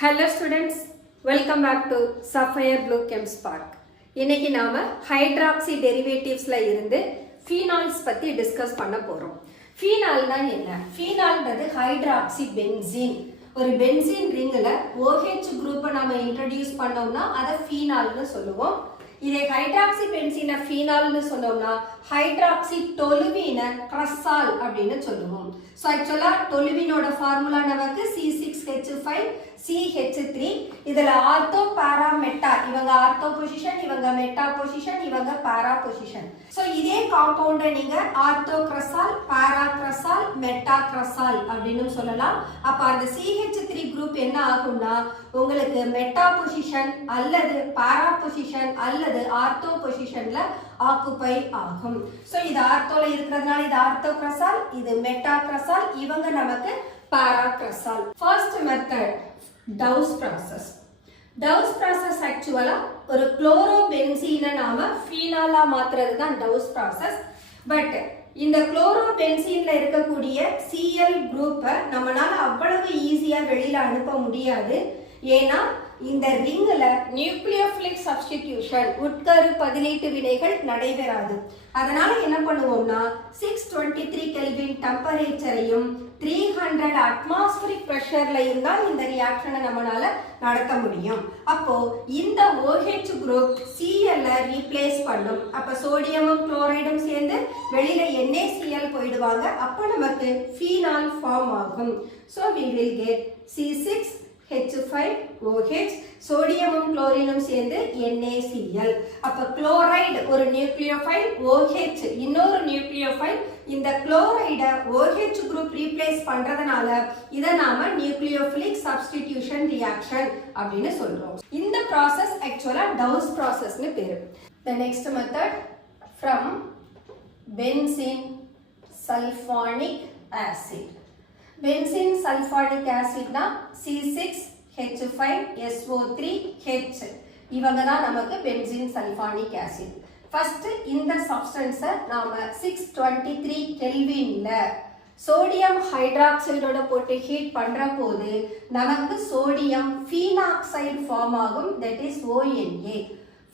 Hello students, welcome back to Sapphire Blue Chem Spark. இன்னைக்கு நாம hydroxy டெரிவேட்டிவ்ஸ்ல இருந்து phenols பத்தி டிஸ்கஸ் பண்ண போறோம். ஃபீனால்னா என்ன? ஃபீனால்ன்றது ஹைட்ராக்சி பென்சீன். ஒரு பென்சீன் ரிங்ல OH குரூப்பை நாம இன்ட்ரோடியூஸ் பண்ணோம்னா அதை ஃபீனால்னு சொல்லுவோம். இதை ஹைட்ராக்சி பென்சீனை ஃபீனால்னு சொன்னோம்னா ஹைட்ராக்சி டொலுவீனை க்ரஸால் அப்படின்னு சொல்லுவோம். ஸோ ஆக்சுவலாக டொலுவீனோட ஃபார்முலா நமக்கு C6H5CH3. இதில் ஆர்த்தோ பாரா மெட்டா, இவங்க ஆர்த்தோ பொசிஷன், இவங்க மெட்டா பொசிஷன், இவங்க பாரா பொசிஷன். ஸோ இதே காம்பவுண்டை நீங்கள் ஆர்த்தோ க்ரஸால், பாரா க்ரஸால், மெட்டா க்ரஸால் அப்படின்னு சொல்லலாம். அப்போ அந்த CH3 குரூப் என்ன ஆகும்னா உங்களுக்கு மெட்டா பொசிஷன் அல்லது பாரா பொசிஷன் அல்லது ஆர்த்தோ பொசிஷன்ல ஆக்குபை ஆகும். சோ இது ஆர்த்தோல இருக்கிறதுனால இது ஆர்த்தோ க்ரஸால், இது மெட்டா க்ரஸால், இவங்க நமக்கு para cresol. First method Dow's process. Dow's process ஆக்சுவலா ஒரு குளோரோபென்சீனை நாம ஃபீனாலா மாத்துறது தான் டவுஸ் ப்ராசஸ். பட் இந்த குளோரோபென்சீன்ல இருக்கக்கூடிய Cl குரூப்பை நம்மளால அவ்வளவு ஈஸியா வெளியில அனுப்ப முடியாது. ஏன்னா இந்த ரிங்ல நியூக்ளியோஃபிலிக் சப்ஸ்டிடியூஷன் உட்கரு பதிலீட்டு வினைகள் நடைபெறாது. அதனால என்ன பண்ணுவோம்னா 623 கெல்வின் டெம்பரேச்சரையும் 300 அட்மாஸ்பரிக் பிரஷர்லையும் தான் இந்த ரியாக்ஷனை நம்மளால நடத்த முடியும். அப்போ இந்த OH குரூப் Cl ரீப்ளேஸ் பண்ணும். அப்ப சோடியமும் குளோரைடும் சேர்ந்து வெளியில NaCl போயிடுவாங்க. அப்போ நமக்கு ஃபீனால் ஃபார்ம் ஆகும். So we will get C6H5OH, சோடியமும் குளோரினும் சேர்ந்து NaCl. அப்ப குளோரைடு ஒரு நியூக்ளியோஃபைல், OH இன்னொரு நியூக்ளியோஃபைல். இந்த குளோரைடை OH குரூப் ரீப்ளேஸ் பண்றதுனால இதை நாம நியூக்ளியோஃபிலிக் சப்ஸ்டிடியூஷன் ரியாக்ஷன் அப்படின்னு சொல்றோம். இந்த ப்ராசஸ் ஆக்சுவலா டவுஸ் ப்ராசஸ்னு பேரு. The next method from benzene sulfonic acid. Benzene sulphonic ஆசிட்னா C6H5SO3H, இவங்க தான் நமக்கு பென்சீன் சல்ஃபானிக் ஆசிட். ஃபர்ஸ்ட் இந்த சப்ஸ்டன்ஸை நாம 623 கெல்வின்ல சோடியம் ஹைட்ராக்சைடோட போட்டு ஹீட் பண்ற போது நமக்கு சோடியம் ஃபீனாக்சைடு ஃபார்ம் ஆகும், தட் இஸ் ONA.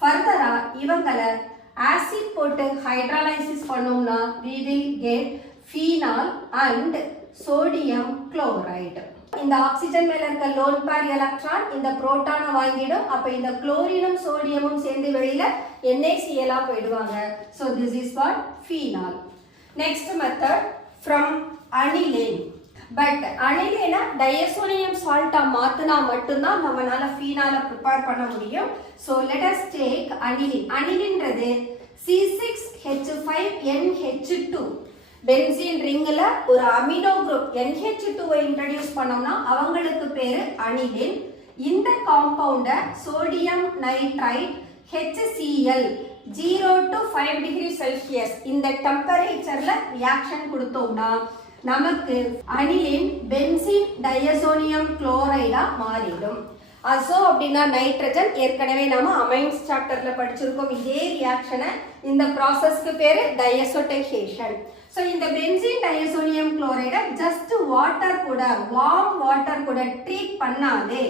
ஃபர்தரா இவங்களை ஆசிட் போட்டு ஹைட்ராலைசிஸ் பண்ணோம்னா we will get phenol and sodium chloride. இந்த ஆக்சிஜன் மேல இருக்க லோன் பேர் எலக்ட்ரான் இந்த புரோட்டானை வாங்கிடும். அப்ப இந்த குளோரினும் சோடியமும் சேர்ந்து வெளியில NaCl போயிடுவாங்க. So this is what phenol. Next method from aniline. But aniline diazonium salt மாத்துனா மட்டும்தான் நம்மளால ஃபீனால ப்ரிப்பேர் பண்ண முடியும். So let us take aniline. anilinன்றது C6H5NH2. பென்சீன் ரிங்ல ஒரு அமினோ குரூப் NH2வை இன்ட்ரோடியூஸ் பண்ணோம்னா அவங்களுக்கு பேரு அனிலின். இந்த காம்பவுண்ட sodium nitrite HCl 0 to 5 degree Celsius இந்த டெம்பரேச்சர்ல ரியாக்ஷன் கொடுத்தோம்னா நமக்கு அனிலின் பென்சீன் டயசோனியம் குளோரைடா மாறிடும். அசோ அப்படின்னா நைட்ரஜன், ஏற்கனவே நாம அமைன்ஸ் சாப்டர்ல படிச்சிருக்கோம் இதே ரியாக்ஷனை. இந்த ப்ராசஸ்க்கு பேரு டயசோடைசேஷன். ஸோ இந்த பென்சீன் டயசோனியம் குளோரைடை ஜஸ்ட் வாட்டர் கூட, வார்ம் வாட்டர் கூட ட்ரீட் பண்ணாதே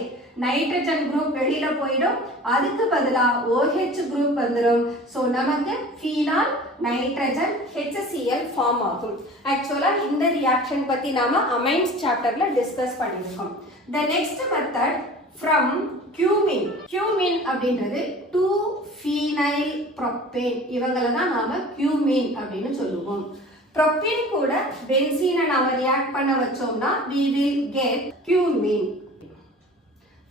நைட்ரஜன் குரூப் வெளியில போயிடும், அதுக்கு பதிலா OH குரூப் வந்துடும். ஸோ நமக்கு ஃபீனால் நைட்ரஜன் HCl ஃபார்ம் ஆகும். ஆக்சுவலா இந்த ரியாக்ஷன் பத்தி நாம அமைன்ஸ் சாப்டர்ல டிஸ்கஸ் பண்ணியிருக்கோம். The next method from cumin. cumin அப்படின்றது 2-phenyl propane, இவங்களை தான் நாம cumin அப்படின்னு சொல்லுவோம். propane கூட பென்சீனை நாம ரியாக்ட் பண்ண வச்சோம்னா we will get cumin.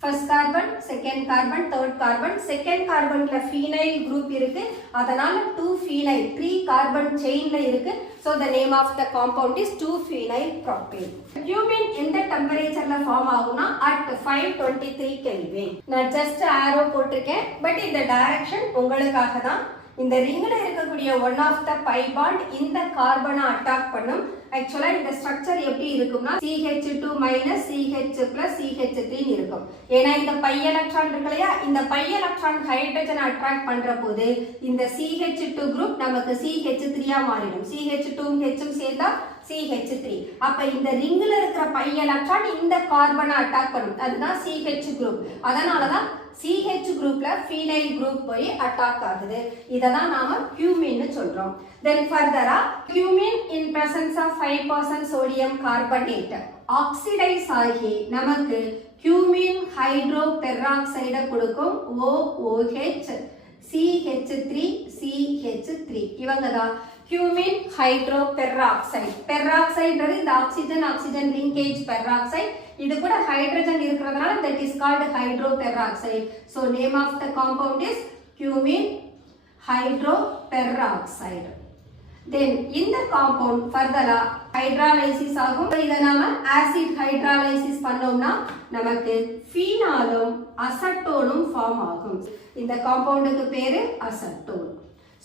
First carbon, second carbon, third carbon. Second கார்பன்ல ஃபீனைல் குரூப் இருக்கு, அதனால 2-phenyl 3 கார்பன் செயின்ல இருக்கு. So the name of the compound is 2-phenyl propane. cumin எந்த டெம்பரேச்சர்ல ஃபார்ம் ஆகும்னா at 523 Kelvin. நான் ஜஸ்ட் ஆரோ போட்டிருக்கேன், பட் இந்த டைரக்ஷன் உங்களுக்காக தான். இந்த ரிங்ல இருக்கக்கூடிய one of the pi bond இந்த கார்பனை அட்டாக் பண்ணும். ஆக்சுவலா இந்த ஸ்ட்ரக்சர் எப்படி இருக்கும்னா CH2 minus CH plus CH3 இருக்கும். ஏன்னா இந்த பை எலக்ட்ரான் இருக்கு இல்லையா, இந்த பை எலக்ட்ரான் ஹைட்ரஜன் அட்ராக்ட் பண்ற போது இந்த CH2 குரூப் நமக்கு CH3 மாறிடும். CH2 H சேர்ந்தா CH3. அப்ப இந்த ரிங்ல இருக்கிற பை எலக்ட்ரான் இந்த கார்பனை அட்டாக் பண்ணும், அதுதான் CH குரூப். அதனாலதான் CH குரூப்ல ஃபீனைல் குரூப் போய் அட்டாக் ஆகுது. இததான் நாம கியூமின்னு சொல்றோம். Then further cumin in presence of 5% sodium carbonate oxidise ஆகி நமக்கு cumin ஹைட்ரோ பெராக்சைடை கொடுக்கும். OOH CH3 CH3 இவங்க தான் cumin ஹைட்ரோ பெராக்சைடு. பெராக்சைடுன்றது இந்த ஆக்சிஜன் ஆக்சிஜன் லிங்கேஜ் பெராக்சைடு. இது கூட ஹைட்ரஜன் இருக்கிறதுனால that is called hydro peroxide. So name of the compound is cumin hydro peroxide. Then இந்த compound further ஹைட்ராலைசிஸ் ஆகும். இத நாம ஆசிட் ஹைட்ராலைசிஸ் பண்ணோம்னா நமக்கு ஃபீனாலும் அசட்டோனும் ஃபார்ம் ஆகும். இந்த காம்பவுண்டுக்கு பேரு அசட்டோன்.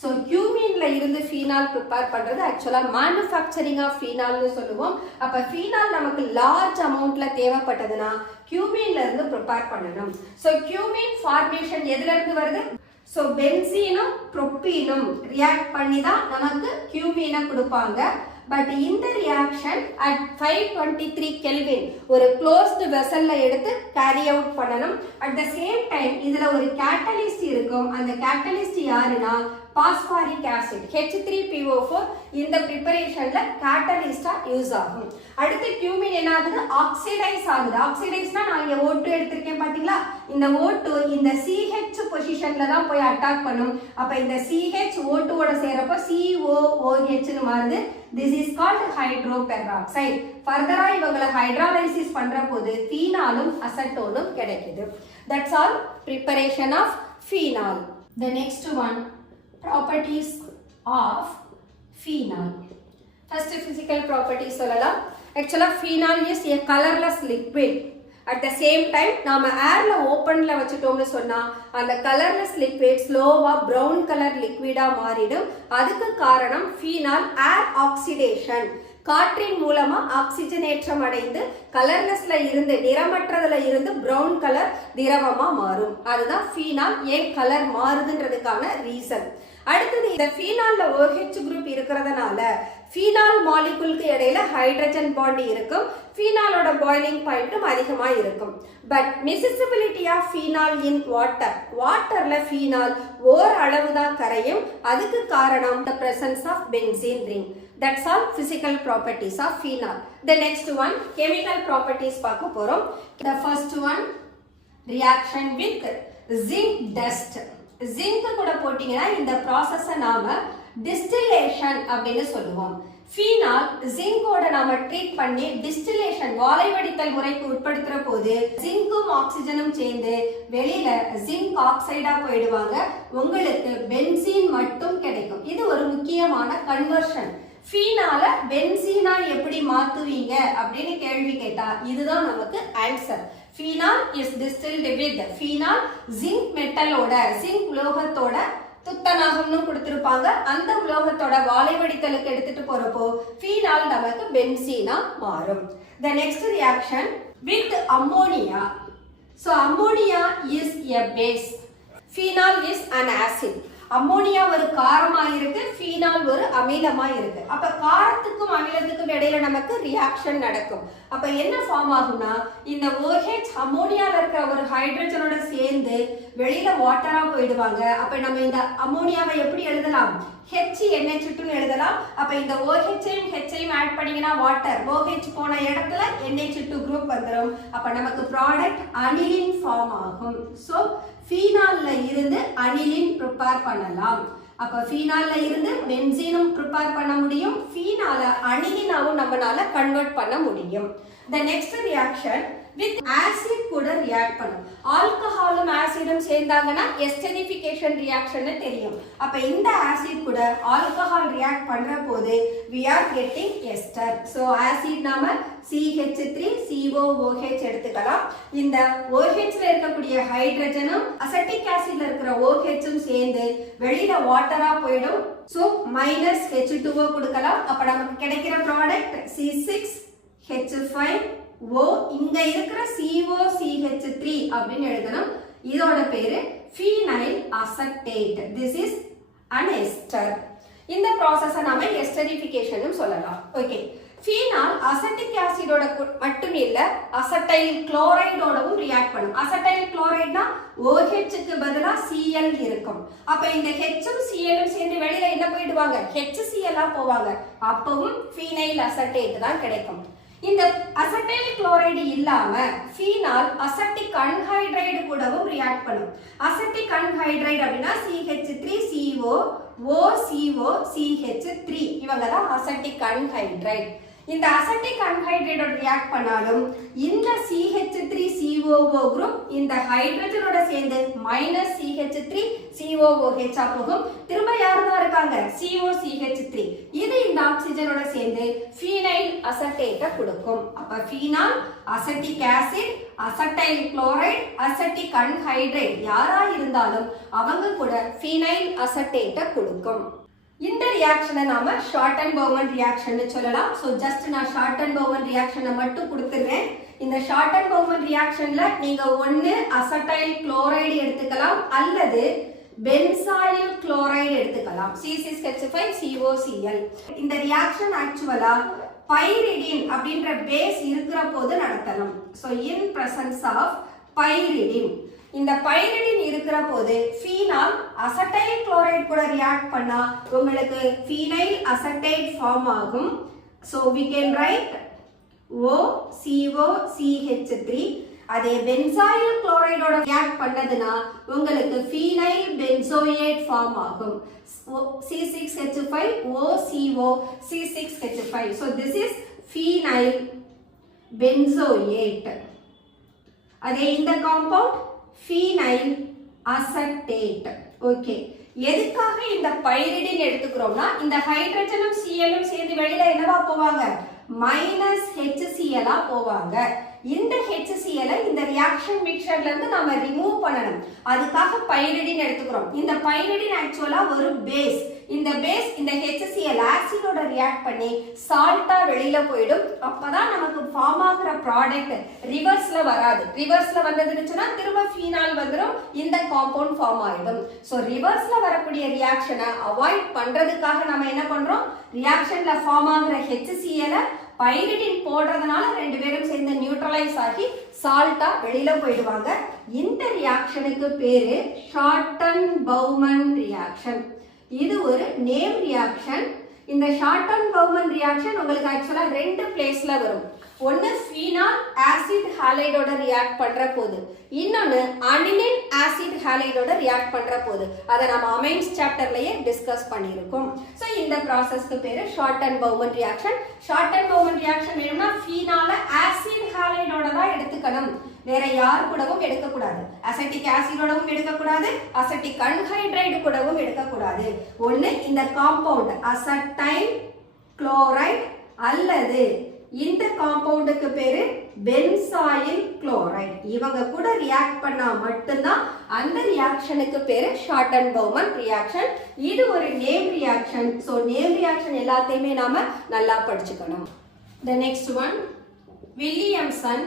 So cuminல இருந்து ஃபீனால் ப்ரிப்பேர் பண்றது ஆக்சுவலா மேனுஃபேக்சரிங் ஆஃப் ஃபீனால்னு சொல்லுவோம். அப்ப ஃபீனால் நமக்கு லார்ஜ் அமௌண்ட்ல தேவைப்பட்டதுன்னா cuminல இருந்து ப்ரிப்பேர் பண்ணணும். So cumin ஃபார்மேஷன் எதுல இருந்து வருது? So பென்சீனும் ப்ரோப்பீனும் ரியாக்ட் பண்ணி தான் நமக்கு cumin கொடுப்பாங்க. பட் இந்த ரியாக்ஷன் at 523 கெல்வின் ஒரு க்ளோஸ்டு வெசல்ல எடுத்து கேரி அவுட் பண்ணணும். அட் த சேம் டைம் இதுல ஒரு கேட்டலிஸ்ட் இருக்கும். அந்த கேட்டலிஸ்ட் யாருன்னா பாஸ்பாரிக் ஆசிட் H3PO4 இந்த ப்ரிப்பரேஷன்ல கேட்டலிஸ்டா யூஸ் ஆகும். அடுத்து cumin என்ன ஆகுது? ஆக்சிடைஸ் ஆகுது. ஆக்சிடைஸ்னா நான் இங்க O2 எடுத்திருக்கேன் பாத்தீங்களா? இந்த O2 இந்த CH பொசிஷன்ல தான் போய் அட்டாக் பண்ணும். அப்ப இந்த CH O2 ஓட சேரப்ப COOH னு மாறுது. This is called hydroperoxide. Further இவங்களை ஹைட்ராலைசிஸ் பண்ற போது ஃபீனாலும் அசட்டோனும் கிடைக்குது. That's all preparation of phenol. The next one, properties of phenol. First physical properties சொல்லலாம். Actually phenol is a colorless liquid. At the same time நாம ஏர்ல ஓபன்ல வச்சிட்டோம்னு சொன்னா அந்த கலர்லெஸ் லிக்விட் ஸ்லோவா பிரவுன் கலர் லிக்விடா மாறிடும். அதுக்கு காரணம் ஃபீனால் ஏர் ஆக்சிடேஷன். காற்றின் மூலமா ஆக்சிஜனேற்றம் அடைந்து கலர்லெஸ்ல இருந்து நிறமற்றதுல இருந்து பிரவுன் கலர் திரவமா மாறும். அதுதான் ஃபீனால் ஏன் கலர் மாறுதுன்றதுக்கான ரீசன். அடுத்தது இந்த ஃபீனால்ல OH குரூப் இருக்கிறதுனால ஃபீனால் மாலிகுலுக்கு இடையில ஹைட்ரஜன் பாண்ட் இருக்கும். ஃபீனாலோட பாயிலிங் பாயிண்ட்டும் அதிகமா இருக்கும். But miscibility of phenol in water, வாட்டர்ல ஃபீனால் ஓர் அளவு தான் கரையும். அதுக்கு காரணம் the presence of benzene ring. That's all physical properties of phenol. The next one, chemical properties பார்க்க போறோம். The first one, reaction with zinc dust. zinc கூட போட்டீங்கன்னா இந்த ப்ராசஸை நாம டிஸ்டிலேஷன் அப்படின்னு சொல்லுவோம். ஃபீனால் ஜிங்கோட நாம ட்ரீட் பண்ணி டிஸ்டிலேஷன் வாலைவடித்தல் முறைக்கு உட்படுத்துற போது ஜிங்கும் ஆக்சிஜனும் சேர்ந்து வெளியில ஜிங்க் ஆக்சைடா போயிடுவாங்க. உங்களுக்கு பென்சீன் மட்டும் கிடைக்கும். இது ஒரு முக்கியமான கன்வர்ஷன். ஃபீனால பென்சீனா எப்படி மாத்துவீங்க அப்படின்னு கேள்வி கேட்டா இதுதான் நமக்கு answer. Phenol is distilled with phenol zinc மெட்டலோட ஜிங்க் உலோகத்தோட துத்தநாகம்னு கொடுத்திருப்பாங்க. அந்த உலோகத்தோட வாலைவடித்தலுக்கு எடுத்துட்டு போறப்போ ஃபீனால் நமக்கு பென்சீனா மாறும். The next reaction with ammonia. So ammonia is a base. Phenol is an acid. Ammonia ஒரு காரமா இருக்கு, ஃபீனால் ஒரு அமிலமா இருக்கு. அப்ப காரத்துக்கும் அமிலத்துக்கும் இடையில நமக்கு ரியாக்ஷன் நடக்கும். அப்ப என்ன ஃபார்ம் ஆகும்னா இந்த OH அம்மோனியால இருக்கிற ஒரு ஹைட்ரஜனோட சேர்ந்து வெளியில வாட்டரா போயிடுவாங்க. அப்ப நம்ம இந்த அம்மோனியாவை எப்படி எழுதலாம்? HNH2 எழுதலாம். அப்ப இந்த OH-ஐயும் H-ஐயும் ஆட் பண்ணீங்கன்னா வாட்டர், OH போன இடத்துல NH2 குரூப் வந்துடும். அப்ப நமக்கு ப்ராடக்ட் அனிலின் ஃபார்ம் ஆகும். சோ ஃபீனால்ல இருந்து அனிலின் ப்ரிப்பேர் பண்ணலாம். அப்ப ஃபீனால்ல இருந்து பென்சீனும் ப்ரிப்பேர் பண்ண முடியும். ஃபீனால அனிலினாவும் நம்மளால கன்வெர்ட் பண்ண முடியும். The next reaction with acid கூட ரியாக்ட் பண்ணும். ஆல்கஹாலும் ஆசிடும் சேர்ந்தாங்கன்னா எஸ்டரிஃபிகேஷன் ரியாக்ஷன் தெரியும். அப்ப இந்த ஆசிட் கூட ஆல்கஹால் ரியாக்ட் பண்ற போது we are getting ester. So acid நாம CH3COOH எடுத்துக்கலாம். இந்த OH-ல இருக்கக்கூடிய ஹைட்ரஜனும் அசெட்டிக் ஆசிட்ல இருக்கிற OH-ம் சேர்ந்து வெளியில வாட்டரா போயிடும். So -H2O கொடுக்கலாம். அப்ப நமக்கு கிடைக்கிற ப்ராடக்ட் C6H5O. இங்க இருக்கிற COCH3 அப்படின்னு எழுதணும். இதோட பேரு phenyl acetate. This is an ester. இந்த ப்ராசஸை நாம எஸ்டரிஃபிகேஷன் சொல்லலாம். ஓகே, ஃபீனால் அசட்டிக் ஆசிடோட மட்டும் இல்ல அசட்டைல் குளோரைடோடவும் ரியாக்ட் பண்ணும். அசட்டைல் குளோரைட்னா OH க்கு பதிலா Cl இருக்கும். அப்ப இந்த Hம் Clம் சேர்ந்து வெளியில என்ன போயிடுவாங்க, HCl போவாங்க. அப்பவும் ஃபீனைல் அசட்டேட் தான் கிடைக்கும். இந்த அசட்டைல் குளோரைடு இல்லாம ஃபீனால் அசட்டிக் அன்ஹைட்ரைடு கூடவும் ரியாக்ட் பண்ணும். அசட்டிக் அன்ஹைட்ரைடு அப்படின்னா CH3CO OCO CH3 இவங்க தான் அசட்டிக் அன்ஹைட்ரைடு. இந்த அசட்டிக் அன்ஹைட்ரைடோட ரியாக்ட் பண்ணாலும் இந்த CH3COO குரூப் இந்த ஹைட்ரஜனோட சேர்ந்து -CH3COOH போகும். திரும்ப யார் தான் இருக்காங்க, COCH3. இது இந்த ஆக்சிஜனோட சேர்ந்து ஃபீனைல் அசட்டேட்டை கொடுக்கும். அப்ப phenol, ascetic acid, acetyl chloride, ascetic anhydride யாரா இருந்தாலும் அவங்க கூட ஃபீனைல் அசட்டேட்டை கொடுக்கும். இந்த ரியாக்ஷனை நாம ஷார்டன் பவுமன் ரியாக்ஷன் சொல்லலாம். சோ ஜஸ்ட் நான் ஷார்டன் பவுமன் ரியாக்ஷனை மட்டும் கொடுத்துறேன். இந்த ஷார்டன் பவுமன் ரியாக்ஷன்ல நீங்க ஒன்னு அசட்டைல் குளோரைடு எடுத்துக்கலாம் அல்லது பென்சாயில் குளோரைடு எடுத்துக்கலாம். C6H5COCl. இந்த ரியாக்ஷன் ஆக்சுவலா பைரிடின் அப்படின்ற பேஸ் இருக்கிற போது நடத்தணும். So in presence of pyridine. இந்த பைரிடின் இருக்கிற போது ஃபீனால் அசட்டைல் குளோரைடு கூட ரியாக்ட் பண்ணா உங்களுக்கு ஃபீனைல் அசட்டேட் ஃபார்ம் ஆகும். so we can write OCOCH3. அதே பென்சாயில் குளோரைடோட ரியாக்ட் பண்ணதுனா உங்களுக்கு ஃபீனைல் பென்சோயேட் ஃபார்ம் ஆகும். C6H5OCO C6H5. so this is phenyl benzoate. அதே இந்த காம்பவுண்ட் ஃபீனைல் அசட்டேட். ஓகே, எதுக்காக இந்த பைரிடின் எடுத்துக்கிறோம்னா இந்த ஹைட்ரஜனும் Clம் சேர்ந்து வெளியில என்னவா போவாங்க, -HCl போவாங்க. இந்த HCl இந்த ரியாக்ஷன் மிக்சர்ல இருந்து நாம ரிமூவ் பண்ணணும். அதுக்காக பைரிடின் எடுத்துக்கிறோம். இந்த பைரிடின் ஆக்சுவலா ஒரு பேஸ். இந்த பேஸ் இந்த HCl ஆசிடோட ரியாக்ட் பண்ணி சால்ட்டா வெளியில போயிடும். அப்பதான் நமக்கு ஃபார்ம் ஆகுற ப்ராடக்ட் ரிவர்ஸ்ல வராது. ரிவர்ஸ்ல வந்ததுன்னு சொன்னா திரும்ப ஃபீனால் வந்துடும், இந்த காம்பவுண்ட் ஃபார்ம் ஆயிடும். சோ ரிவர்ஸ்ல வரக்கூடிய ரியாக்ஷனை அவாய்ட் பண்றதுக்காக நம்ம என்ன பண்றோம், ரியாக்ஷன்ல ஃபார்ம் ஆகுற HCl பைரிடின் போடுறதுனால ரெண்டு பேரும் சேர்ந்து நியூட்ரலைஸ் ஆகி சால்ட்டா வெளியில போயிடுவாங்க. இந்த ரியாக்ஷனுக்கு பேரு ஷார்டன் பவுமன் ரியாக்ஷன். இது ஒரு நேம் ரியாக்ஷன். இந்த ஷார்டன் பவுமன் ரியாக்ஷன் உங்களுக்கு ஆக்சுவலா ரெண்டு பிளேஸ்ல வரும். ஒன்னு ஃபீனால் ஆசிட் ஹாலைடோட ரியாக்ட் பண்ற போது, இன்னொன்னு அனிலின் ஆசிட் ஹாலைடோட ரியாக்ட் பண்ற போது. அதை நம்ம அமைன்ஸ் சாப்டர்லயே டிஸ்கஸ் பண்ணியிருக்கோம். சோ இந்த ப்ராசஸ்க்கு பேரு shorten Bowman reaction. Shorten Bowman reaction வேணும்னா ஃபீனால ஆசிட் ஹாலைடோட தான் எடுத்துக்கணும், வேற யார் கூடவும் எடுக்கக்கூடாது. அசட்டிக் ஆசிடோடவும் எடுக்கக்கூடாது, அசட்டிக் அன்ஹைட்ரைடு கூடவும் எடுக்கக்கூடாது. ஒன்னு இந்த காம்பவுண்ட் அசட்டைல் குளோரைடு அல்லது இந்த காம்பவுண்டுக்கு பேரு பென்சாயில் குளோரைடு. இவங்க கூட ரியாக்ட் பண்ணா மட்டும்தான் அந்த ரியாக்ஷனுக்கு பேரு ஷார்டன் பவுமன் ரியாக்ஷன். இது ஒரு name reaction. So name reaction எல்லாத்தையுமே நாம நல்லா படிச்சுக்கணும். The next one, Williamson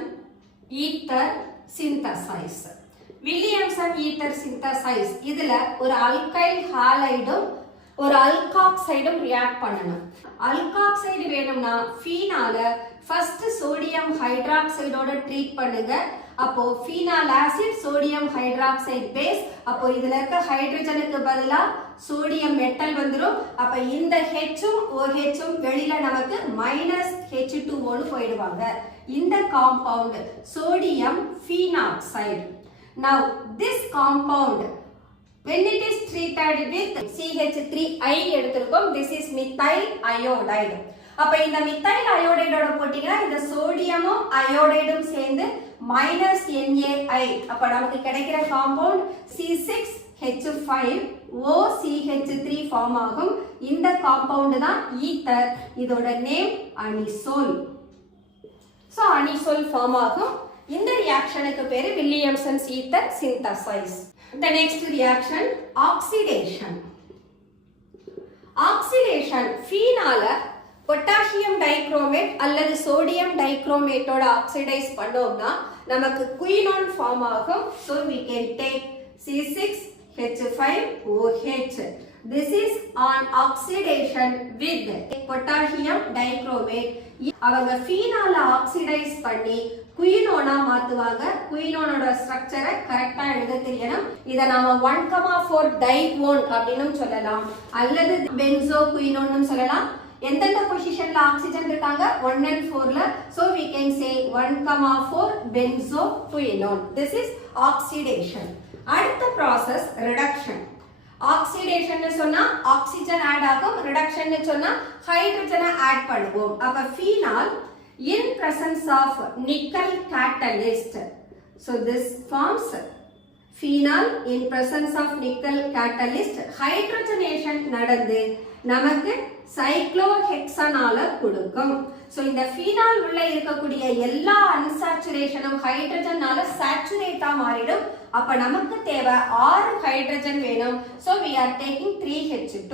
ether synthesise. Williamson ether synthesise இதுல ஒரு அல்கைல் ஹாலைடும் ஒரு அல்காக்சைடும் ரியாக்ட் பண்ணணும். அல்காக்சைடு வேணும்னா ஃபீனால ஃபர்ஸ்ட் சோடியம் ஹைட்ராக்சைடோட ட்ரீட் பண்ணுங்க. அப்போ phenol acid sodium hydroxide base. அப்போ இதுல இருக்க ஹைட்ரஜனுக்கு பதிலா சோடியம் மெட்டல் வந்துரும். அப்ப இந்த Hம் OHம் வெளியில நமக்கு -H2O போயிடுவாங்க. இந்த compound sodium phenoxide. Now this compound when it is treated with CH3I எடுத்திருக்கோம், this is methyl iodide. அப்ப இந்த மித்தைல் அயோடைடோட போட்டீங்கன்னா இந்த சோடியமும் அயோடைடும் சேர்ந்து -NaI. அப்ப நமக்கு கிடைக்கிற காம்பவுண்ட் C6H5OCH3 ஃபார்ம் ஆகும். இந்த காம்பவுண்ட் தான் ஈத்தர். இதோட name anisole. So anisole form ஆகும். இந்த ரியாக்ஷனுக்கு பேரு Williamson ether synthesis. The next reaction, oxidation. Oxidation ஃபீனால பொட்டாசியம் டைக்ரோமேட் அல்லது சோடியம் டைக்ரோமேட்டோட ஆக்சிடைஸ் பண்ணோம்னா நமக்கு குயினோன் ஃபார்ம் ஆகும். So we can take C6H5OH. This is on oxidation with potassium dichromate. அவங்க ஃபீனால ஆக்சிடைஸ் பண்ணி குயினோனா மாத்துவாங்க. குயினோனோட ஸ்ட்ரக்சரை கரெக்டா எழுத தெரியணும். இத நாம 1,4 டைகுவோன் அப்படின்னு சொல்லலாம், அல்லது பென்சோ குயினோன்னு சொல்லலாம். எந்தெந்த பொசிஷன்ல ஆக்சிஜன் இருக்காங்க? 1 and 4ல. So we can say 1,4 benzoquinone. This is oxidation. அடுத்த process reduction. ஆக்சிடேஷன் சொன்னா ஆக்சிஜன் ஆட் ஆகும், ரிடக்ஷன் சொன்னா ஹைட்ரஜனை ஆட் பண்ணுவோம். அப்ப phenol in presence of nickel catalyst, so this forms phenol in presence of nickel catalyst, hydrogenation நடந்து நமக்கு சைக்ளோஹெக்சனால கொடுக்கும். சோ இந்த ஃபீனால் உள்ள இருக்கக்கூடிய எல்லா அன்சாச்சுரேஷனும் ஹைட்ரஜனால சேச்சுரேட்டா மாறிடும். அப்ப நமக்கு தேவை 6 ஹைட்ரஜன் வேணும். So we are taking 3H2.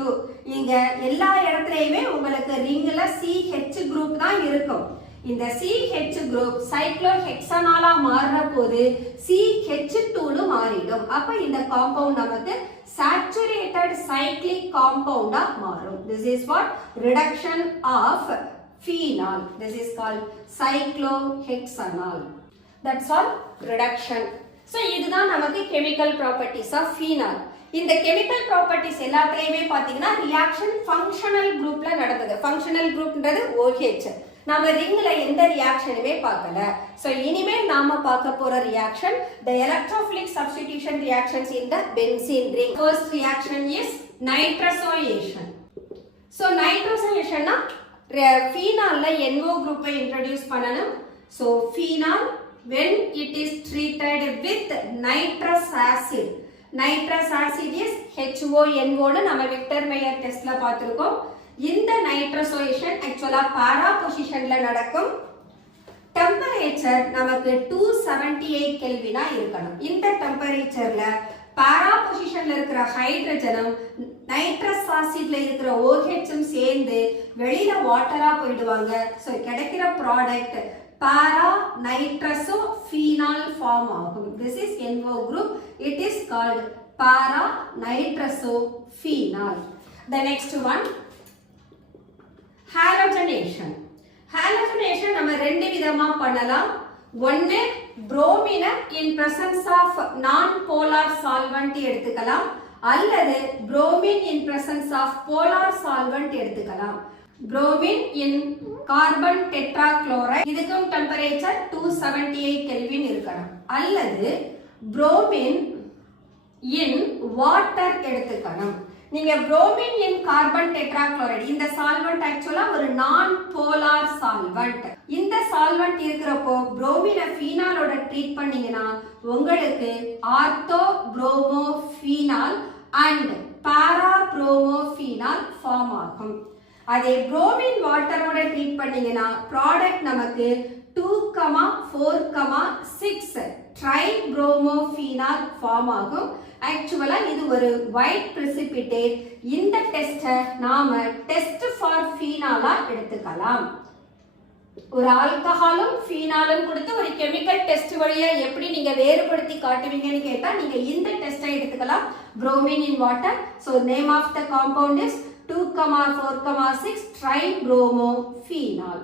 இங்க எல்லா இடத்துலயுமே உங்களுக்கு ரிங்ல CH குரூப் தான் இருக்கும். இந்த CH குரூப் சைக்ளோஹெக்சனாலா மாறுற போது CH2னு மாறிடும். அப்ப இந்த காம்பவுண்ட் நமக்கு saturated cyclic compound மாறும். This is what reduction of phenol. This is called cyclohexanol. That's all reduction. So இதுதான் நமக்கு chemical properties of phenol. இந்த chemical properties எல்லாத்துலயுமே பாத்தீங்கன்னா reaction functional groupல நடக்குது. functional groupன்றது OH. நாம ரிங்ல எந்த ரியாக்ஷனுமே பார்க்கல. சோ இனிமேல் நாம பார்க்க போற reaction the electrophilic substitution reactions in the benzene ring. First reaction is nitrosylation. So nitrosylation னா phenolல NO குரூப்பை இன்ட்ரோ듀ce பண்ணனும். So phenol when it is treated with nitrous acid. Nitrous acid is HONO னு நம்ம Victor mayor டெஸ்ட்ல பார்த்திருக்கோம். இந்த நைட்ரோசோலேஷன் ஆக்சுவலா பாரா பொசிஷன்ல நடக்கும். டெம்பரேச்சர் நமக்கு 278 கெல்வினா இருக்கணும். இந்த டெம்பரேச்சர்ல பாரா பொசிஷன்ல இருக்கிற ஹைட்ரஜனும் நைட்ரஸ் ஆசிட்ல இருக்கிற OHம் சேர்ந்து வெளியில வாட்டரா போயிடுவாங்க. சோ கிடைக்கிற product para nitroso phenol form ஆகும். This is NO group. It is called para nitroso phenol. The next one, halogenation. Halogenation நம்ம ரெண்டு விதமா பண்ணலாம். ஒன்னு bromine in presence of non polar solvent எடுத்துக்கலாம், அல்லது bromine in presence of polar solvent எடுத்துக்கலாம். bromine in carbon tetrachloride, இதுக்கும் temperature 278 kelvin இருக்கணும். அல்லது bromine in water எடுத்துக்கணும். நீங்க bromine in carbon tetrachloride, இந்த சால்வெண்ட் ஆக்சுவலா ஒரு நான் போலார் சால்வெண்ட். இந்த சால்வெண்ட் இருக்கிறப்போ bromine ஃபீனாலோட ட்ரீட் பண்ணீங்கன்னா உங்களுக்கு ortho bromo phenol and para bromo phenol form ஆகும். அதே bromine வாட்டரோட ட்ரீட் பண்ணீங்கன்னா ப்ராடக்ட் நமக்கு 2,4,6 ட்ரைப்ரோமோஃபீனால் ஃபார்ம் ஆகும். ஆக்சுவலா இது ஒரு ஒயிட் precipitate. இந்த டெஸ்ட்டை நாம டெஸ்ட் ஃபார் ஃபீனாலா எடுத்துக்கலாம். ஒரு ஆல்கஹாலும் ஃபீனாலும் கொடுத்து ஒரு கெமிக்கல் டெஸ்ட் வழியா எப்படி நீங்க வேறுபடுத்தி காட்டுவீங்கன்னு கேட்டா நீங்க இந்த டெஸ்டை எடுத்துக்கலாம். bromine in water. So name of the compound is 2,4,6 tribromophenol.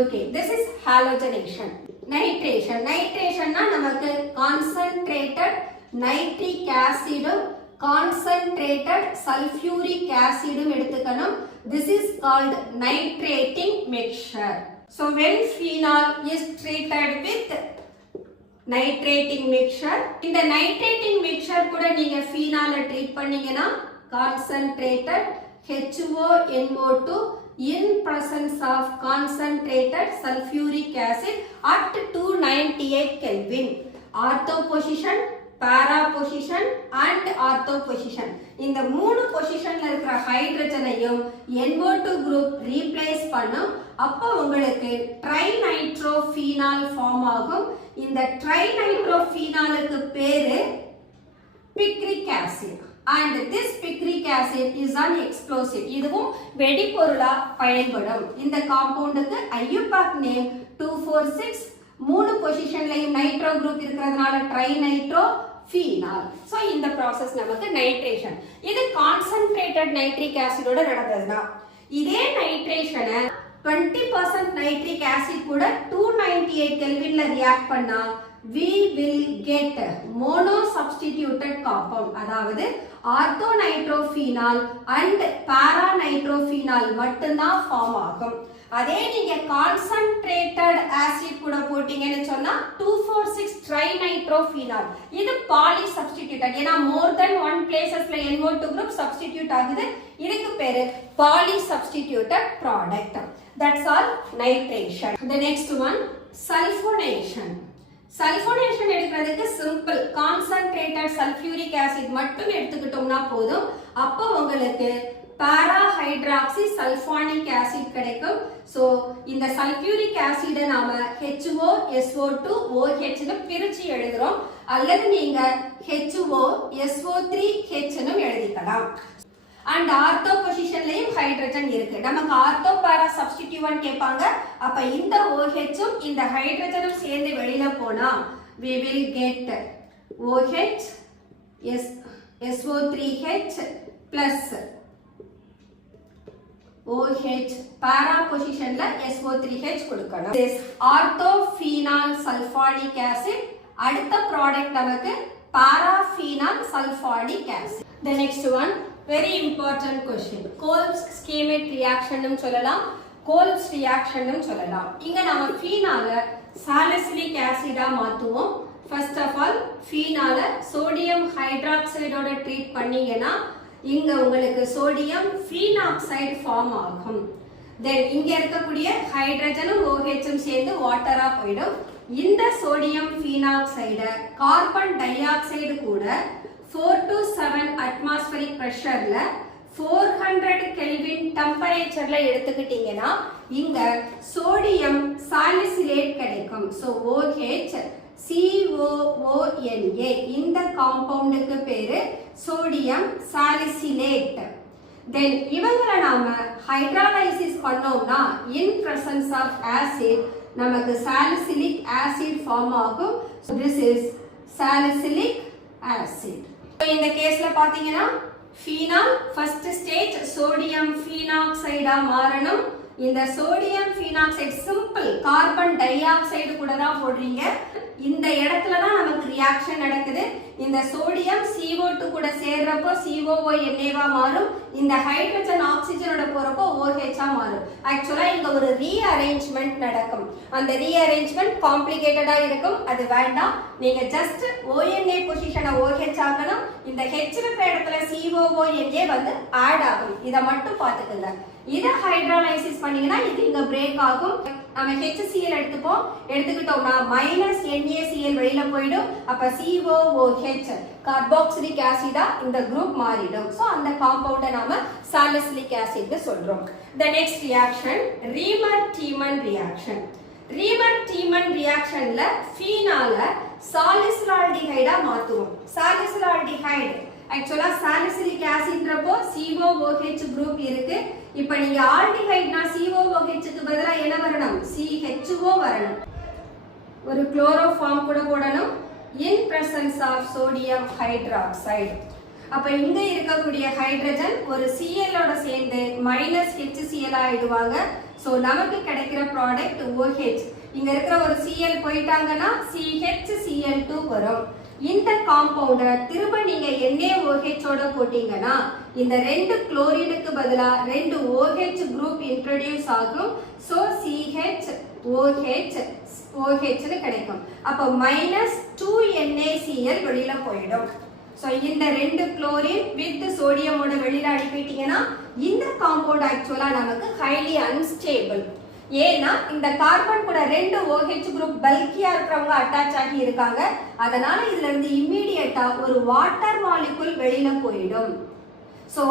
Okay, this is halogenation. Nitration. Nitration na namakku concentrated nitric acid, concentrated sulfuric acid எடுத்துக்கணும். This is called nitrating mixture. So when phenol is treated with nitrating mixture, இந்த nitrating mixture கூட நீங்க phenol treat பண்ணீங்கன்னா concentrated HONO2 in presence of concentrated sulfuric acid at 298 Kelvin. Ortho position, para position and ortho position. இந்த மூணு பொசிஷன்ல இருக்கிற ஹைட்ரஜனையும் NO2 group replace பண்ணும். அப்போ உங்களுக்கு ட்ரைநைட்ரோஃபீனால் ஃபார்ம் ஆகும். இந்த ட்ரைநைட்ரோஃபீனாலுக்கு பேரு picric acid. And this picric acid is an explosive. இதுவும் வெடிபொருளா பயன்படும். இந்த காம்பவுண்டுக்கு IUPAC நேம் 246. மூணு பொசிஷன்லயும் நைட்ரோ குரூப் இருக்கிறதுனால ட்ரைநைட்ரோஃபீனால். சோ இந்த process நமக்கு நைட்ரேஷன். இது கான்சன்ட்ரேட்டட் நைட்ரிக் ஆசிடோட நடந்ததுனா இதே நைட்ரேஷனை 20% நைட்ரிக் ஆசிட் கூட 298 கெல்வின்ல ரியாக்ட் பண்ணா we will get mono substituted compound, அதாவது ஆர்த்தோநைட்ரோஃபீனால் and பாராநைட்ரோஃபீனால் மட்டும்தான் ஃபார்ம் ஆகும். அதே நீங்க கான்சன்ட்ரேட்டட் ஆசிட் கூட போட்டீங்கன்னு சொன்னா 2,4,6 ட்ரைநைட்ரோஃபீனால், இது பாலி சப்ஸ்டிடியூட்டட். ஏன்னா மோர் தென் ஒன் பிளேசஸ்ல NO2 குரூப் சப்ஸ்டிடியூட் ஆகுது. இதுக்கு பேரு poly substituted product. That's all nitration. the next one sulphonation. Sulphonation எடுக்கிறதுக்கு சிம்பிள், கான்சன்ட்ரேட்டட் சல்ஃபியூரிக் ஆசிட் மட்டும் எடுத்துக்கிட்டோம்னா போதும். அப்போ உங்களுக்கு பாராஹைட்ராக்சி சல்ஃபானிக் ஆசிட் கிடைக்கும். சோ இந்த சல்ஃபியூரிக் ஆசிடை நாம HO SO2 OH னு பிரிச்சு எழுதுறோம், அல்லது நீங்க HO SO3H னு எழுதிக்கலாம். அண்ட் ஆர்த்தோ பொசிஷன்லயும் ஹைட்ரஜன் இருக்கு. நமக்கு ஆர்த்தோ பாரா சப்ஸ்டிடியூவன்ட் கேட்பாங்க. அப்ப இந்த OH உம் இந்த ஹைட்ரஜனும் சேர்ந்து வெளியில போனா we will get OH SO3H plus OH பாரா பொசிஷன்ல SO3H கொடுக்கணும். this ortho phenol sulphonic acid. அடுத்த ப்ராடக்ட் நமக்கு para phenol sulphonic acid. the next one very important question. Kolbe's Schmitt reaction சொல்லலாம், கோல்ப்ஸ் ரியாக்ஷன் சொல்லலாம். இங்க நாம ஃபீனால சாலிசிலிக் ஆசிடா மாத்துவோம். ஃபர்ஸ்ட் ஆஃப் ஆல் ஃபீனால சோடியம் ஹைட்ராக்சைடோட ட்ரீட் பண்ணீங்கன்னா இங்க உங்களுக்கு சோடியம் ஃபீனாக்சைடு ஃபார்ம் ஆகும். தென் இங்க இருக்கக்கூடிய ஹைட்ரஜனும் OH-ம் சேர்ந்து வாட்டரா போயிடும். இந்த சோடியம் ஃபீனாக்சைட கார்பன் டை ஆக்சைடு கூட 4 to 7 atmospheric pressureல 400 Kelvin டெம்பரேச்சர்ல எடுத்துக்கிட்டீங்கன்னா இங்க சோடியம் சாலிசிலேட் கிடைக்கும். சோ OH COONA இந்த காம்பவுண்டுக்கு பேரு சோடியம் சாலிசிலேட். தென் இவங்களை நாம ஹைட்ராலைசிஸ் பண்ணோம்னா இன் பிரசன்ஸ் ஆஃப் ஆசிட் நமக்கு சாலிசிலிக் ஆசிட் ஃபார்ம் ஆகும். This is salicylic acid. இந்த கேஸ்ல பாத்தீங்கன்னா ஃபீனால் ஃபர்ஸ்ட் ஸ்டேஜ் சோடியம் ஃபீனாக்சைடா மாறணும். இந்த sodium phenoxide simple carbon di oxide கூட தான் போடுறீங்க. இந்த இடத்துல தான் நமக்கு ரியாக்ஷன் நடக்குது. இந்த சோடியம் CO2 கூட சேர்றப்போ COONA மாறும். இந்த ஹைட்ரஜன் ஆக்சிஜனோட போறப்போ OH மாறும். ஆக்சுவலா இங்க ஒரு ரீஅரேஞ்ச்மெண்ட் நடக்கும். அந்த ரீஅரேஞ்ச்மெண்ட் காம்ப்ளிகேட்டடா இருக்கும், அது வேண்டாம். நீங்க ஜஸ்ட் ONA பொசிஷனை OH ஆக்கணும். இந்த H இருக்கிற இடத்துல COONA வந்து ஆட் ஆகும். இத மட்டும் பாத்துக்கங்க. இத ஹைட்ராலைசிஸ் பண்ணீங்கன்னா இது இங்க பிரேக் ஆகும். நம்ம HCl எடுத்துக்கிட்டோம்னா NaCl வெளியில போயிடும். அப்ப COOH கார்பாக்சிலிக் ஆசிடா இந்த குரூப் மாறிடும். சோ அந்த காம்பவுண்ட நாம சாலிசிலிக் ஆசிட் சொல்றோம். the next reaction Riemann-Tiemann reaction. Riemann-Tiemann reactionல ஃபீனால சாலிசிலால்டிஹைடா மாத்துவோம். சாலிசிலால்டிஹைடு ஆக்சுவலா சாலிசிலிக் ஆசிட்ன்றப்போ COOH குரூப் இருக்கு. இப்ப நீங்க ஆல்டிஹைட்னா COOH-க்கு பதிலா என்ன வரணும்? CHO வரணும். ஒரு குளோரோஃபார்ம் கூட போடணும். in presence of sodium hydroxide. அப்ப இங்க இருக்கக்கூடிய ஹைட்ரஜன் ஒரு Cl ஓட சேர்ந்து -HCl ஆயிடுவாங்க. சோ நமக்கு கிடைக்கிற ப்ராடக்ட் OH. இங்க இருக்கிற ஒரு Cl போயிட்டாங்கன்னா CHCl2 வரும். இந்த காம்பவுண்ட திரும்ப நீங்க NaOH ஓட போட்டீங்கன்னா இந்த ரெண்டு குளோரினுக்கு பதிலா ரெண்டு OH குரூப் இன்ட்ரோடியூஸ் ஆகும். சோ CHOH னு கிடைக்கும். அப்ப -2NaCl வெளியில போயிடும். சோ இந்த ரெண்டு குளோரின் வித் சோடியமோட வெளியில அனுப்பிட்டீங்கன்னா இந்த காம்பவுண்ட் ஆக்சுவலா நமக்கு ஹைலி அன்ஸ்டேபிள். ஏன்னா இந்த கார்பன் கூட ரெண்டு OH குரூப் பல்கியா இருக்கிறவங்க அட்டாச் ஆகி இருக்காங்க. அதனால இதுல இருந்து இமிடியேட்டா ஒரு வாட்டர் மாலிகுல் வெளியில போயிடும். So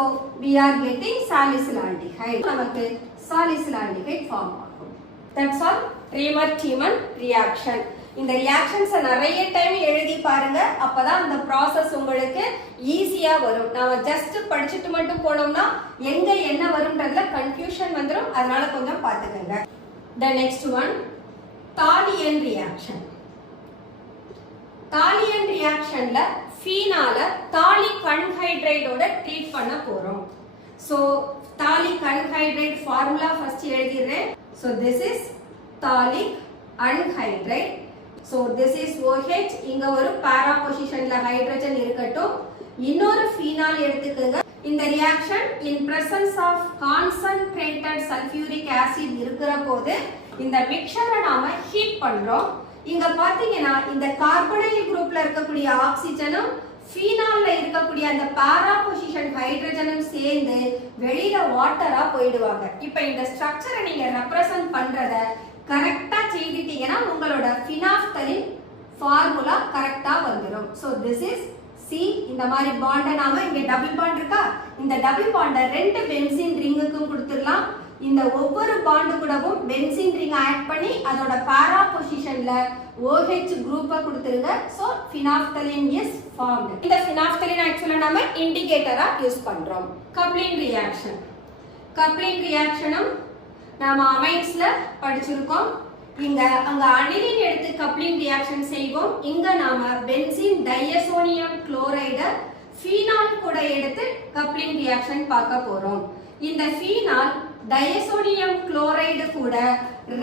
we are getting salicylaldehyde. நமக்கு salicylaldehyde ஃபார்ம் ஆகும். That's all Riemann-Tiemann reaction. இந்த ரியாக்ஷன்ஸ் நிறைய டைம் எழுதி பாருங்க, அப்பதான் அந்த ப்ராசஸ் உங்களுக்கு ஈஸியா வரும். நாம ஜஸ்ட் படிச்சுட்டு மட்டும் போனோம்னா எங்க என்ன வரும்ன்றதுல கன்ஃபியூஷன் வந்துடும். அதனால கொஞ்சம் பாத்துக்கங்க. The next one phthalein reaction. Phthalein ரியாக்ஷன்ல ஃபீனால தாலிக் அன்ஹைட்ரைடோட ட்ரீட் பண்ண போறோம். So phthalic anhydride formula first எழுதிடுறேன். So this is phthalic anhydride. So this is OH. இங்க ஒரு para positionல hydrogen இருக்கட்டும். இன்னொரு phenol எடுத்துக்கங்க. இந்த reaction in presence of concentrated sulfuric acid இருக்கிற போது இந்த mixture நாம heat பண்றோம். இங்க பாத்தீங்கன்னா இந்த கார்பனைல் குரூப்ல இருக்கக்கூடிய ஆக்சிஜனும் ஃபீனால்ல இருக்கக்கூடிய அந்த para position ஹைட்ரஜனும் சேர்ந்து வெளியில வாட்டரா போயிடுவாங்க. இப்போ இந்த ஸ்ட்ரக்சரை நீங்க ரெப்ரசன்ட் பண்றத கரெக்டா செய்திட்டீங்கன்னா உங்களோட ஃபினாப்தலின் ஃபார்முலா கரெக்டா வந்துடும். So this is C. இந்த மாதிரி பாண்ட நாம இங்க டபுள் பாண்ட் இருக்கா, இந்த டபுள் பாண்ட ரெண்டு பென்சீன் ரிங்குக்கும் கொடுத்துடலாம். இந்த ஒவ்வொரு பாண்ட் கூடவும் பென்சீன் ரிங் ஆட் பண்ணி அதோட para positionல OH குரூப்பை கொடுத்துருங்க. So phenolphthalein is formed. இந்த phenolphthalein ஆக்சுவலா நாம இண்டிகேட்டரா யூஸ் பண்றோம். Coupling reaction. கப்ளிங் ரியாக்ஷனும் நாம அமைன்ஸ்ல படிச்சிருக்கோம். இங்க அங்க அனிலின் எடுத்து கப்ளிங் ரியாக்ஷன் செய்வோம். இங்க நாம பென்சீன் டையசோனியம் குளோரைட ஃபீனால் கூட எடுத்து கப்ளிங் ரியாக்ஷன் பார்க்க போறோம். இந்த ஃபீனால் டையசோனியம் குளோரைடு கூட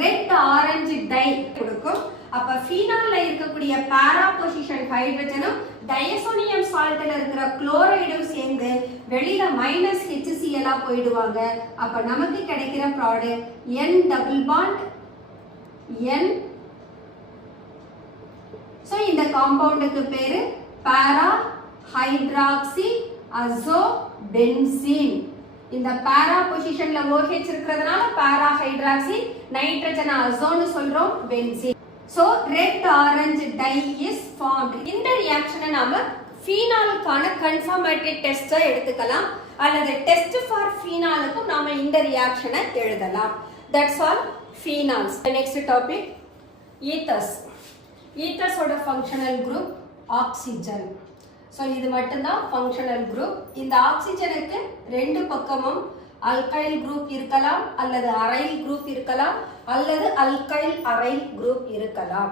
ரெட் ஆரஞ்சு டை கொடுக்கும். அப்ப ஃபீனால்ல இருக்கக்கூடிய para position ஹைட்ரஜனும் டையசோனியம் சால்ட்ல இருக்கிற குளோரைடும் சேர்ந்து வெளியில HCl போயிடுவாங்க. அப்ப நமக்கு கிடைக்கிற product N double bond N. So இந்த காம்பவுண்டுக்கு பேரு para hydroxy azobenzene. இந்த para positionல OH இருக்கிறதுனால para hydroxy நைட்ரஜன் அசோன்னு சொல்றோம் benzene. So red orange dye is formed. இந்த ரியாக்ஷனை நாம ஃபீனாலுக்கான கன்ஃபர்மேட்டரி டெஸ்டா எடுத்துக்கலாம் அல்லது டெஸ்ட் ஃபார் ஃபீனாலுக்கும் நாம இந்த ரியாக்ஷனை எழுதலாம். That's all phenols. The next topic ethers. Ethers ஓட functional group oxygen. So இது மட்டும்தான் functional group. இந்த ஆக்சிஜனுக்கு ரெண்டு பக்கமும் அல்கைல் குரூப் இருக்கலாம் அல்லது அரைல் குரூப் இருக்கலாம் அல்லது அல்கைல் அரைல் குரூப் இருக்கலாம்.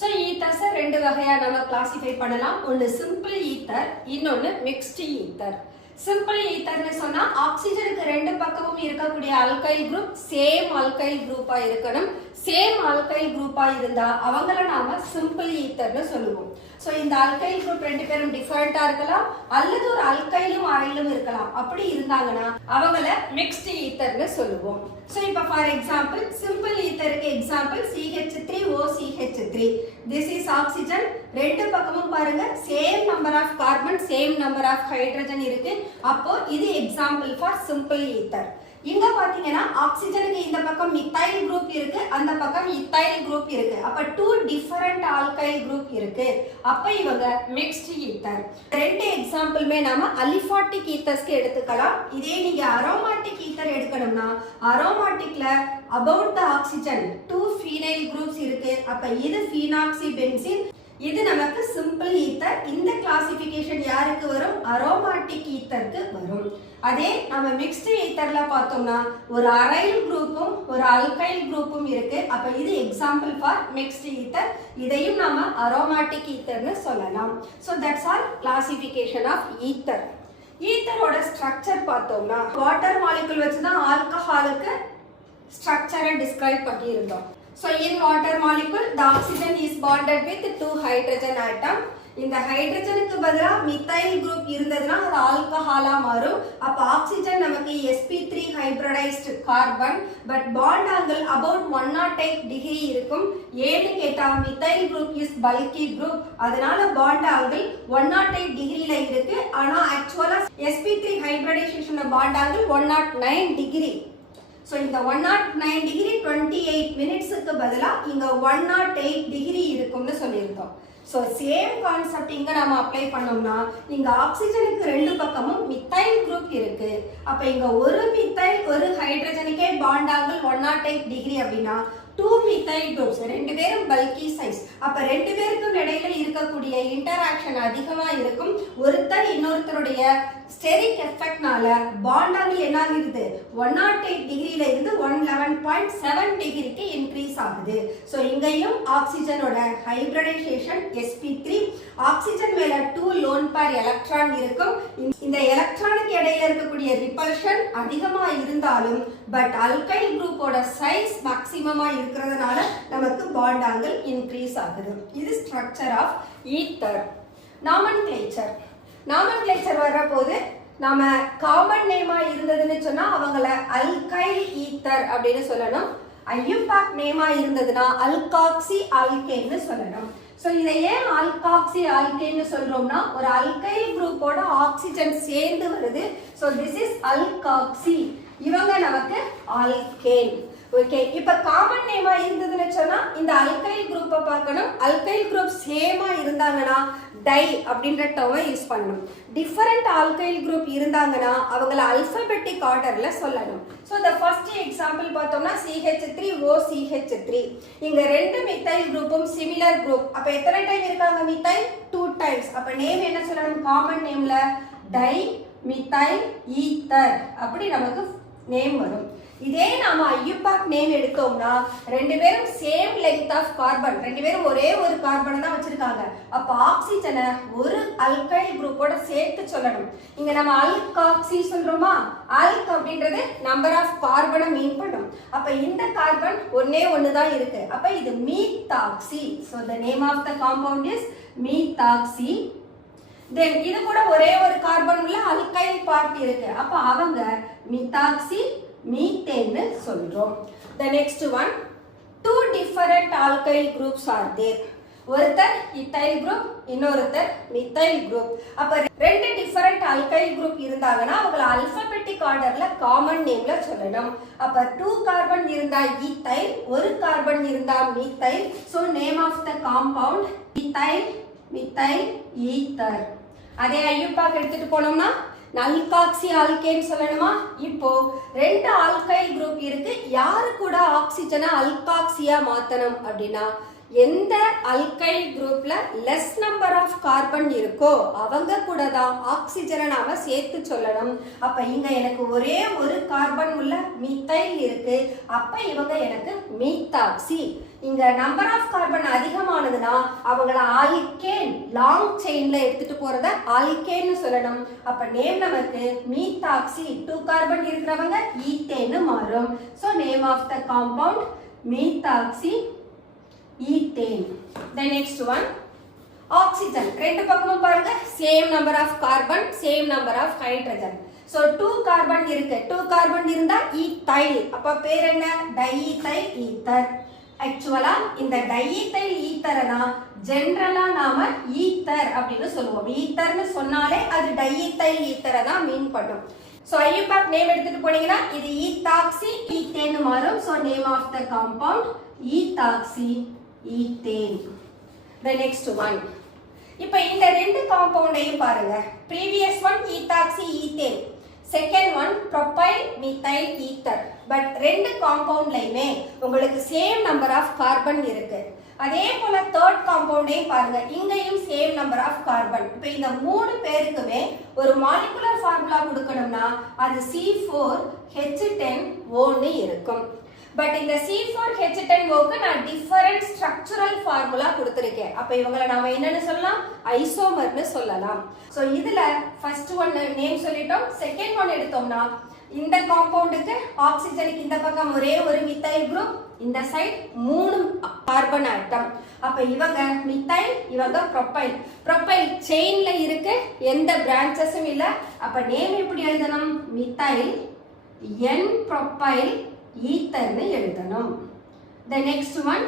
சோ ஈத்தர்ஸ் ரெண்டு வகையா நம்ம கிளாசிஃபை பண்ணலாம். ஒன்னு சிம்பிள் ஈத்தர், இன்னொன்னு மிக்ஸ்ட் ஈத்தர். சிம்பிள் ஈத்தர்னு சொன்னா ஆக்சிஜனுக்கு ரெண்டு பக்கமும் இருக்கக்கூடிய அல்கைல் குரூப் சேம் அல்கைல் குரூப்பா இருக்கணும். சேம் அல்கைல் குரூப்பா இருந்தா அவங்கள நாம சிம்பிள் ஈத்தர்னு சொல்லுவோம். சோ இந்த அல்கைல் குரூப் ரெண்டு பேரும் டிஃபரண்டா இருக்கலாம் அல்லது ஒரு அல்கைலும் அரைலும் இருக்கலாம். அப்படி இருந்தாங்கன்னா அவங்கள மிக்ஸ்ட் ஈத்தர்னு சொல்லுவோம். சோ இப்போ ஃபார் எக்ஸாம்பிள் சிம்பிள் ஈத்தருக்கு example CH3OCH3. This is oxygen. ரெண்டு பக்கமும் பாருங்க same number of carbon same number of hydrogen இருக்கு. அப்போ இது எக்ஸாம்பிள் ஃபார் சிம்பிள் ஈத்தர். இங்க பாத்தீங்கன்னா ஆக்சிஜனுக்கு இந்த பக்கம் மித்தைல் குரூப் இருக்கு, அந்த பக்கம் இத்தைல் குரூப் இருக்கு. அப்ப டூ டிஃபரண்ட் ஆல்கைல் குரூப் இருக்கு. அப்ப இவங்க மிக்ஸ்ட் ஈத்தர். ரெண்டு எக்ஸாம்பிள்மே நாம அலிஃபாட்டிக் ஈத்தர்ஸ்க்கு எடுத்துக்கலாம். இதே நீங்க அரோமாட்டிக் ஈத்தர் எடுக்கணும்னா அரோமாட்டிக்ல about the oxygen two phenyl groups இருக்கு. அப்ப இது phenoxy benzene, இது நமக்கு சிம்பிள் ஈத்தர். இந்த கிளாசிஃபிகேஷன் யாருக்கு வரும்? அரோமாட்டிக் ஈத்தருக்கு வரும். அதே நம்ம மிக்ஸ்ட் ஈத்தர்ல பார்த்தோம்னா ஒரு அரைல் குரூப்பும் ஒரு அல்கைல் குரூப்பும் இருக்கு. அப்ப இது எக்ஸாம்பிள் ஃபார் மிக்ஸ்ட் ஈத்தர். இதையும் நாம அரோமாட்டிக் ஈத்தர்னு சொல்லலாம். So that's all classification of ether. ஈத்தரோட ஸ்ட்ரக்சர் பார்த்தோம்னா வாட்டர் மாலிகுல் வச்சு தான் ஆல்கஹாலுக்கு ஸ்ட்ரக்சரை டிஸ்கிரைப் பண்ணியிருந்தோம். So in water molecule the oxygen is bonded with two hydrogen atom. இந்த ஹைட்ரஜனுக்கு பதிலா மித்தைல் குரூப் இருந்ததுன்னா அது ஆல்கஹாலா மாறும். அப்ப ஆக்சிஜன் நமக்கு sp3 hybridised carbon. But bond angle about 108 degree இருக்கும். ஏன்னு கேட்டா methyl group is bulky group, அதனால பாண்ட் ஆங்கிள் 108 டிகிரில இருக்கு. ஆனா ஆக்சுவலா sp3 hybridisation bond angle 109 degree. So இந்த 109 டிகிரி 28 மினிட்ஸ்க்கு பதிலா இங்க 108 டிகிரி இருக்கும்னு சொல்லியிருக்கோம். So சேம் கான்செப்ட் இங்க நாம அப்ளை பண்ணோம்னா இங்க ஆக்சிஜனுக்கு ரெண்டு பக்கமும் மித்தைல் குரூப் இருக்கு. அப்ப இங்க ஒரு மித்தைல் ஒரு ஹைட்ரஜனுக்கே பாண்ட் ஆங்கிள் 108 டிகிரி அப்படின்னா two methyl groups ரெண்டு பேரும் பல்கி சைஸ். அப்ப ரெண்டு பேருக்கும் இடையில இருக்கக்கூடிய இன்டராக்ஷன் அதிகமா இருக்கும். ஒருத்தர் இன்னொருத்தருடைய ஸ்டெரிக் எஃபெக்ட்னால பாண்ட் ஆங்கிள் என்ன ஆகுது? 108 டிகிரில இருந்து 111.7 டிகிரிக்கு இன்க்ரீஸ் ஆகுது. சோ இங்கேயும் ஆக்சிஜனோட ஹைபிரிடைசேஷன் sp3. ஆக்சிஜன் மேல மேல 2 லோன் பேர் எலக்ட்ரான் இருக்கும். இந்த எலக்ட்ரானுக்கு இடையில இருக்கக்கூடிய ரிப்பல்ஷன் அதிகமா இருந்தாலும் பட் அல்கைல் குரூப்போட சைஸ் மேக்ஸிமமா இருக்கிறதுனால நமக்கு பாண்ட் ஆங்கிள் இன்க்ரீஸ் ஆகுது. இது ஸ்ட்ரக்சர் ஆஃப் ஈத்தர். நாமன்கிளேச்சர் வர்றபோது நாம காமன் நேமா இருந்ததுன்னு சொன்னா அவங்கள அல்கைல் ஈத்தர் அப்படின்னு சொல்லணும். ஐயுபாக் நேமா இருந்ததுன்னா அல்காக்சி ஆல்கேன்னு சொல்லணும். சோ இதை ஏன் அல்காக்சி ஆல்கேன்னு சொல்றோம்னா ஒரு அல்கைல் குரூப்போட ஆக்சிஜன் சேர்ந்து வருது. So this is alkoxy. இவங்க நமக்கு ஆல்கேன். ஓகே, இப்ப காமன் நேமா இருந்ததுன்னு சொன்னா இந்த அல்கைல் குரூப்பை பார்க்கணும். அல்கைல் குரூப் சேமா இருந்தாங்கன்னா டை அப்படின்ற டேர்மை யூஸ் பண்ணணும். டிஃபரண்ட் ஆல்கைல் குரூப் இருந்தாங்கன்னா அவங்கள அல்பபெட்டிக் ஆர்டர்ல சொல்லணும். ஸோ த ஃபர்ஸ்ட் எக்ஸாம்பிள் பார்த்தோம்னா CH3OCH3. இங்க ரெண்டு மித்தைல் குரூப்பும் சிமிலர் குரூப். அப்ப எத்தனை டைம் இருக்காங்க மித்தைல்? 2 டைம்ஸ். அப்ப நேம் என்ன சொல்லணும்? காமன் நேம்ல டை மித்தைல் ஈத்தர் அப்படி நமக்கு நேம் வரும். இதே நாம ஐயுபாக் நேம் எடுத்தோம்னா ரெண்டு பேரும் சேம் லெங்த் ஆஃப் கார்பன், ரெண்டு பேரும் ஒரே ஒரு கார்பன் தான் வச்சிருக்காங்க. அப்ப ஆக்சிஜனை ஒரு அல்கைல் குரூப்போட சேர்த்து சொல்லணும். இங்க நம்ம அல்காக்சி சொல்றோமா? அல்க் அப்படின்றது நம்பர் ஆஃப் கார்பனை மீன் பண்ணும். அப்ப இந்த கார்பன் ஒன்னே ஒண்ணுதான் இருக்கு. அப்ப இது methoxy. So the name of the compound is methoxy. Then இது கூட ஒரே ஒரு கார்பன் உள்ள அல்கைல் பார்ட் இருக்கு. அப்ப அவங்க மீத்தாக்சி மீத்தேன்னு சொல்றோம். The next one, 2 different alkyl groups are there. ஒருத்தர் ethyl group, இன்னொருத்தர் methyl group. அப்ப ரெண்டு டிஃபரண்ட் alkyl group இருந்தாங்கன்னா அவங்கள அல்பபெட்டிக் ஆர்டர்ல காமன் நேம்ல சொல்லணும். அப்ப 2 கார்பன் இருந்தா ethyl, ஒரு கார்பன் இருந்தா methyl. So name of the compound ethyl methyl ether. அதே ஐயுபாக் எடுத்துட்டு போனோம்னா அல்காக்சி ஆல்கேன் சொல்லணுமா? இப்போ ரெண்டு ஆல்கைல் குரூப் இருக்கு. யாரு கூட ஆக்சிஜனை அல்காக்சியா மாத்தணும் அப்படின்னா எந்த அல்கைல் குரூப்ல லெஸ் நம்பர் ஆஃப் கார்பன் இருக்கோ அவங்க கூட தான் ஆக்சிஜனை நாம சேர்த்து சொல்லணும். அப்ப இங்க எனக்கு ஒரே ஒரு கார்பன் உள்ள மீத்தைல் இருக்கு. அப்ப இவங்க எனக்கு மீத்தாக்சி. இங்க நம்பர் ஆஃப் கார்பன் அதிகமானதுன்னா அவங்கள ஆல்கேன் லாங் செயின்ல எடுத்துட்டு போறத ஆல்கேன்னு சொல்லணும். அப்ப நேம் நமக்கு மீத்தாக்சி. 2 கார்பன் இருக்கிறவங்க ஈத்தேன்னு மாறும். So name of the compound methoxy ethane. The next one, oxygen. ரெண்டு பக்கமும் பாருங்க same number of carbon, same number of hydrogen. So 2 carbon இருக்கு. 2 கார்பன் இருந்தா ஈத்தைல். அப்ப பேர் என்ன? Diethyl ether. ஆக்சுவலா இந்த டைஈத்தைல் ஈத்தரை தான் ஜெனரலா நாம ஈத்தர் அப்படின்னு சொல்லுவோம். ஈத்தர்னு சொன்னாலே அது டைஈத்தைல் ஈத்தரை தான் மீன் பண்ணும். So ஐயுபாக் நேம் எடுத்துட்டு போனீங்கன்னா இது ஈத்தாக்சி ஈத்தேன்னு மாறும். So name of the compound ethoxy ethane. The next one. இப்போ இந்த ரெண்டு காம்பவுண்டையும் பாருங்க. previous one ethoxy ethane, second one profile methyl ether. But ரெண்டு காம்பவுண்ட்லயுமே உங்களுக்கு சேம் நம்பர் ஆஃப் கார்பன் இருக்கு. அதே போல தேர்ட் காம்பவுண்டையும் பாருங்க. இங்கேயும் சேம் நம்பர் ஆஃப் கார்பன். இப்போ இந்த மூணு பேருக்குமே ஒரு மாலிகுலர் ஃபார்முலா கொடுக்கணும்னா அது C4H10O இருக்கும். பட் இந்த C4H10Oக்கு நான் டிஃபரண்ட் ஸ்ட்ரக்சரல் ஃபார்முலா கொடுத்திருக்கேன். அப்ப இவங்களை நாம என்னன்னு சொல்லலாம்? ஐசோமர்னு சொல்லலாம். சோ இதுல ஃபர்ஸ்ட் ஒன் நேம் சொல்லிட்டோம். செகண்ட் ஒன் எடுத்தோம்னா இந்த காம்பவுண்டுக்கு ஆக்சிஜனுக்கு இந்த பக்கம் ஒரே ஒரு மித்தைல் குரூப், இந்த சைடு 3 கார்பன் ஆட்டம். அப்ப இவங்க மித்தைல், இவங்க ப்ரோபைல். ப்ரோபைல் செயின்ல இருக்கு, எந்த பிரான்ச்சஸும் இல்ல. அப்ப நேம் எப்படி எழுதணும்? மித்தைல் N ப்ரோபைல் ஈத்தர்னு எழுதணும். The next one,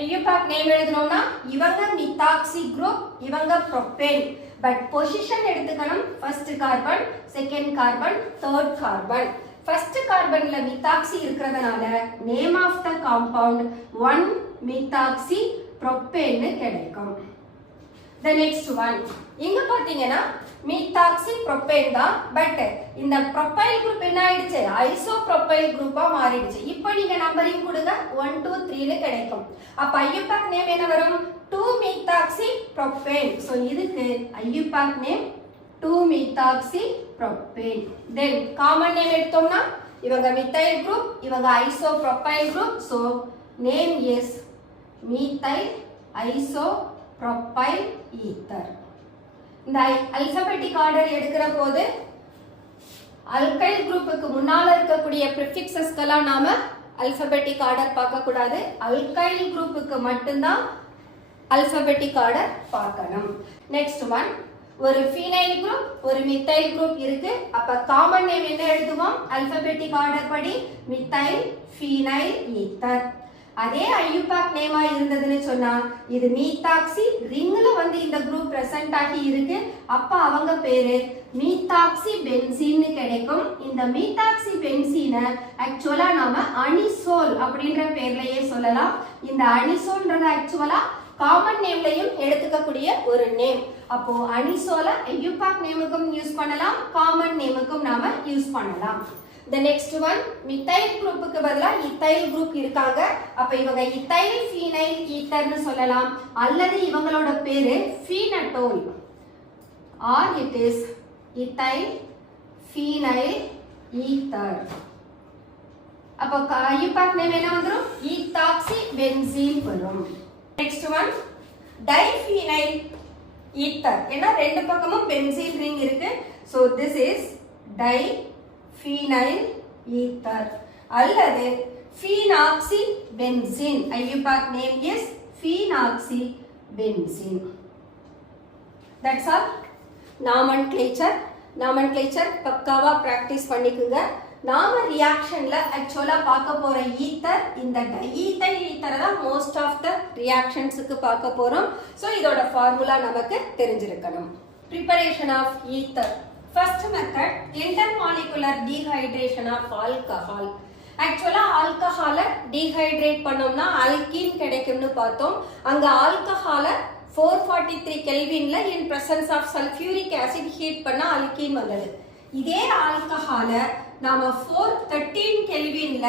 IUPAC name எழுதணும்னா இவங்க மித்தாக்சி குரூப், இவங்க ப்ரோபேன். பட் பொசிஷன் எடுத்துக்கணும். First carbon, second carbon, third carbon. First கார்பன்ல மித்தாக்சி இருக்கிறதுனால name of the compound 1 methoxy ப்ரோபேன்னு கிடைக்கும். The next one, இங்க பாத்தீங்கன்னா மீத்தாக்சி ப்ரோபேன் தான். பட் இந்த ப்ரோபைல் குரூப் என்ன ஆயிடுச்சு? ஐசோப்ரோபைல் குரூப்பா மாறிடுச்சு. இப்போ நீங்க நம்பரிங் கொடுங்க 1 2 3ன்னு கிடைக்கும். அப்ப ஐயுபாக் நேம் என்ன வரும்? 2 மீத்தாக்சி ப்ரோபேன். சோ இதுக்கு ஐயுபாக் நேம் 2 மீத்தாக்சி ப்ரோபேன். தென் காமன் நேம் எடுத்தோம்னா இவங்க மித்தைல் குரூப், இவங்க isopropyl group. So name is methyl isopropyl ether. இந்த அல்பபெட்டிக் ஆர்டர் எடுக்கிற போது அல்கைல் குரூப்புக்கு முன்னால இருக்கக்கூடிய ப்ரிஃபிக்ஸஸ்க்கெல்லாம் நாம அல்பபெட்டிக் ஆர்டர் பார்க்க கூடாது. அல்கைல் குரூப்புக்கு மட்டும்தான் அல்பபெட்டிக் ஆர்டர் பார்க்கணும். நெக்ஸ்ட் ஒன், ஒரு ஃபீனைல் குரூப் ஒரு மித்தைல் குரூப் இருக்கு. அப்ப காமன் நேம் என்ன எழுதுவோம்? அல்பபெட்டிக் ஆர்டர் படி மித்தைல், ஃபீனைல், ஈத்தர். அதே ஐயூபாக் நேமா இருந்ததுன்னு சொன்னா இது மீத்தாக்சி ரிங்ல வந்து இந்த குரூப் பிரசன்ட் ஆகி இருக்கு. அப்ப அவங்க பேரு மீத்தாக்சி பென்சீன்னு கிடைக்கும். இந்த மீத்தாக்சி பென்சீனை ஆக்சுவலா நாம அனிசோல் அப்படின்ற பேர்லயே சொல்லலாம். இந்த அனிசோல்ன்றது ஆக்சுவலா காமன் நேம்லயும் எடுத்துக்கக்கூடிய ஒரு நேம். அப்போ அனிசோல ஐயூபாக் நேமுக்கும் யூஸ் பண்ணலாம், காமன் நேமுக்கும் நாம யூஸ் பண்ணலாம். The next one, methyl குரூப்புக்கு பதிலா ethyl குரூப் இருக்காங்க. அப்ப இவங்க ethyl phenyl ether னு சொல்லலாம், அல்லது இவங்களோட பேரு phenatol or it is ethyl phenyl ether. அப்ப ஐயூபாக் நேம் என்ன வந்துரும்? ethoxy benzene வரும். Next one, diphenyl ether. ஏன்னா ரெண்டு பக்கமும் பென்சீன் ரிங் இருக்கு. So this is diphenyl ether அல்லது phenoxybenzene. IUPAC name is phenoxybenzene. That's all. Nomenclature பக்காவா பிராக்டிஸ் பண்ணிக்குங்க. நாம ரியாக்ஷன்ல ஆக்சுவலா பார்க்க போற ஈத்தர் இந்த டைஈத்தைல் ஈத்தரை தான் மோஸ்ட் ஆஃப் த ரியாக்ஷன்ஸுக்கு பார்க்க போறோம். ஸோ இதோட ஃபார்முலா நமக்கு தெரிஞ்சிருக்கணும். Preparation of ether. First method, intermolecular dehydration of alcohol. ஆக்சுவலா ஆல்கஹாலை டீஹைட்ரேட் பண்ணோம்னா அல்கீன் கிடைக்கும்னு பார்த்தோம். அங்க ஆல்கஹாலை 443 கெல்வின்ல in presence of sulphuric acid heat பண்ண அல்கீன் வந்தது. இதே ஆல்கஹாலை நாம 413 கெல்வின்ல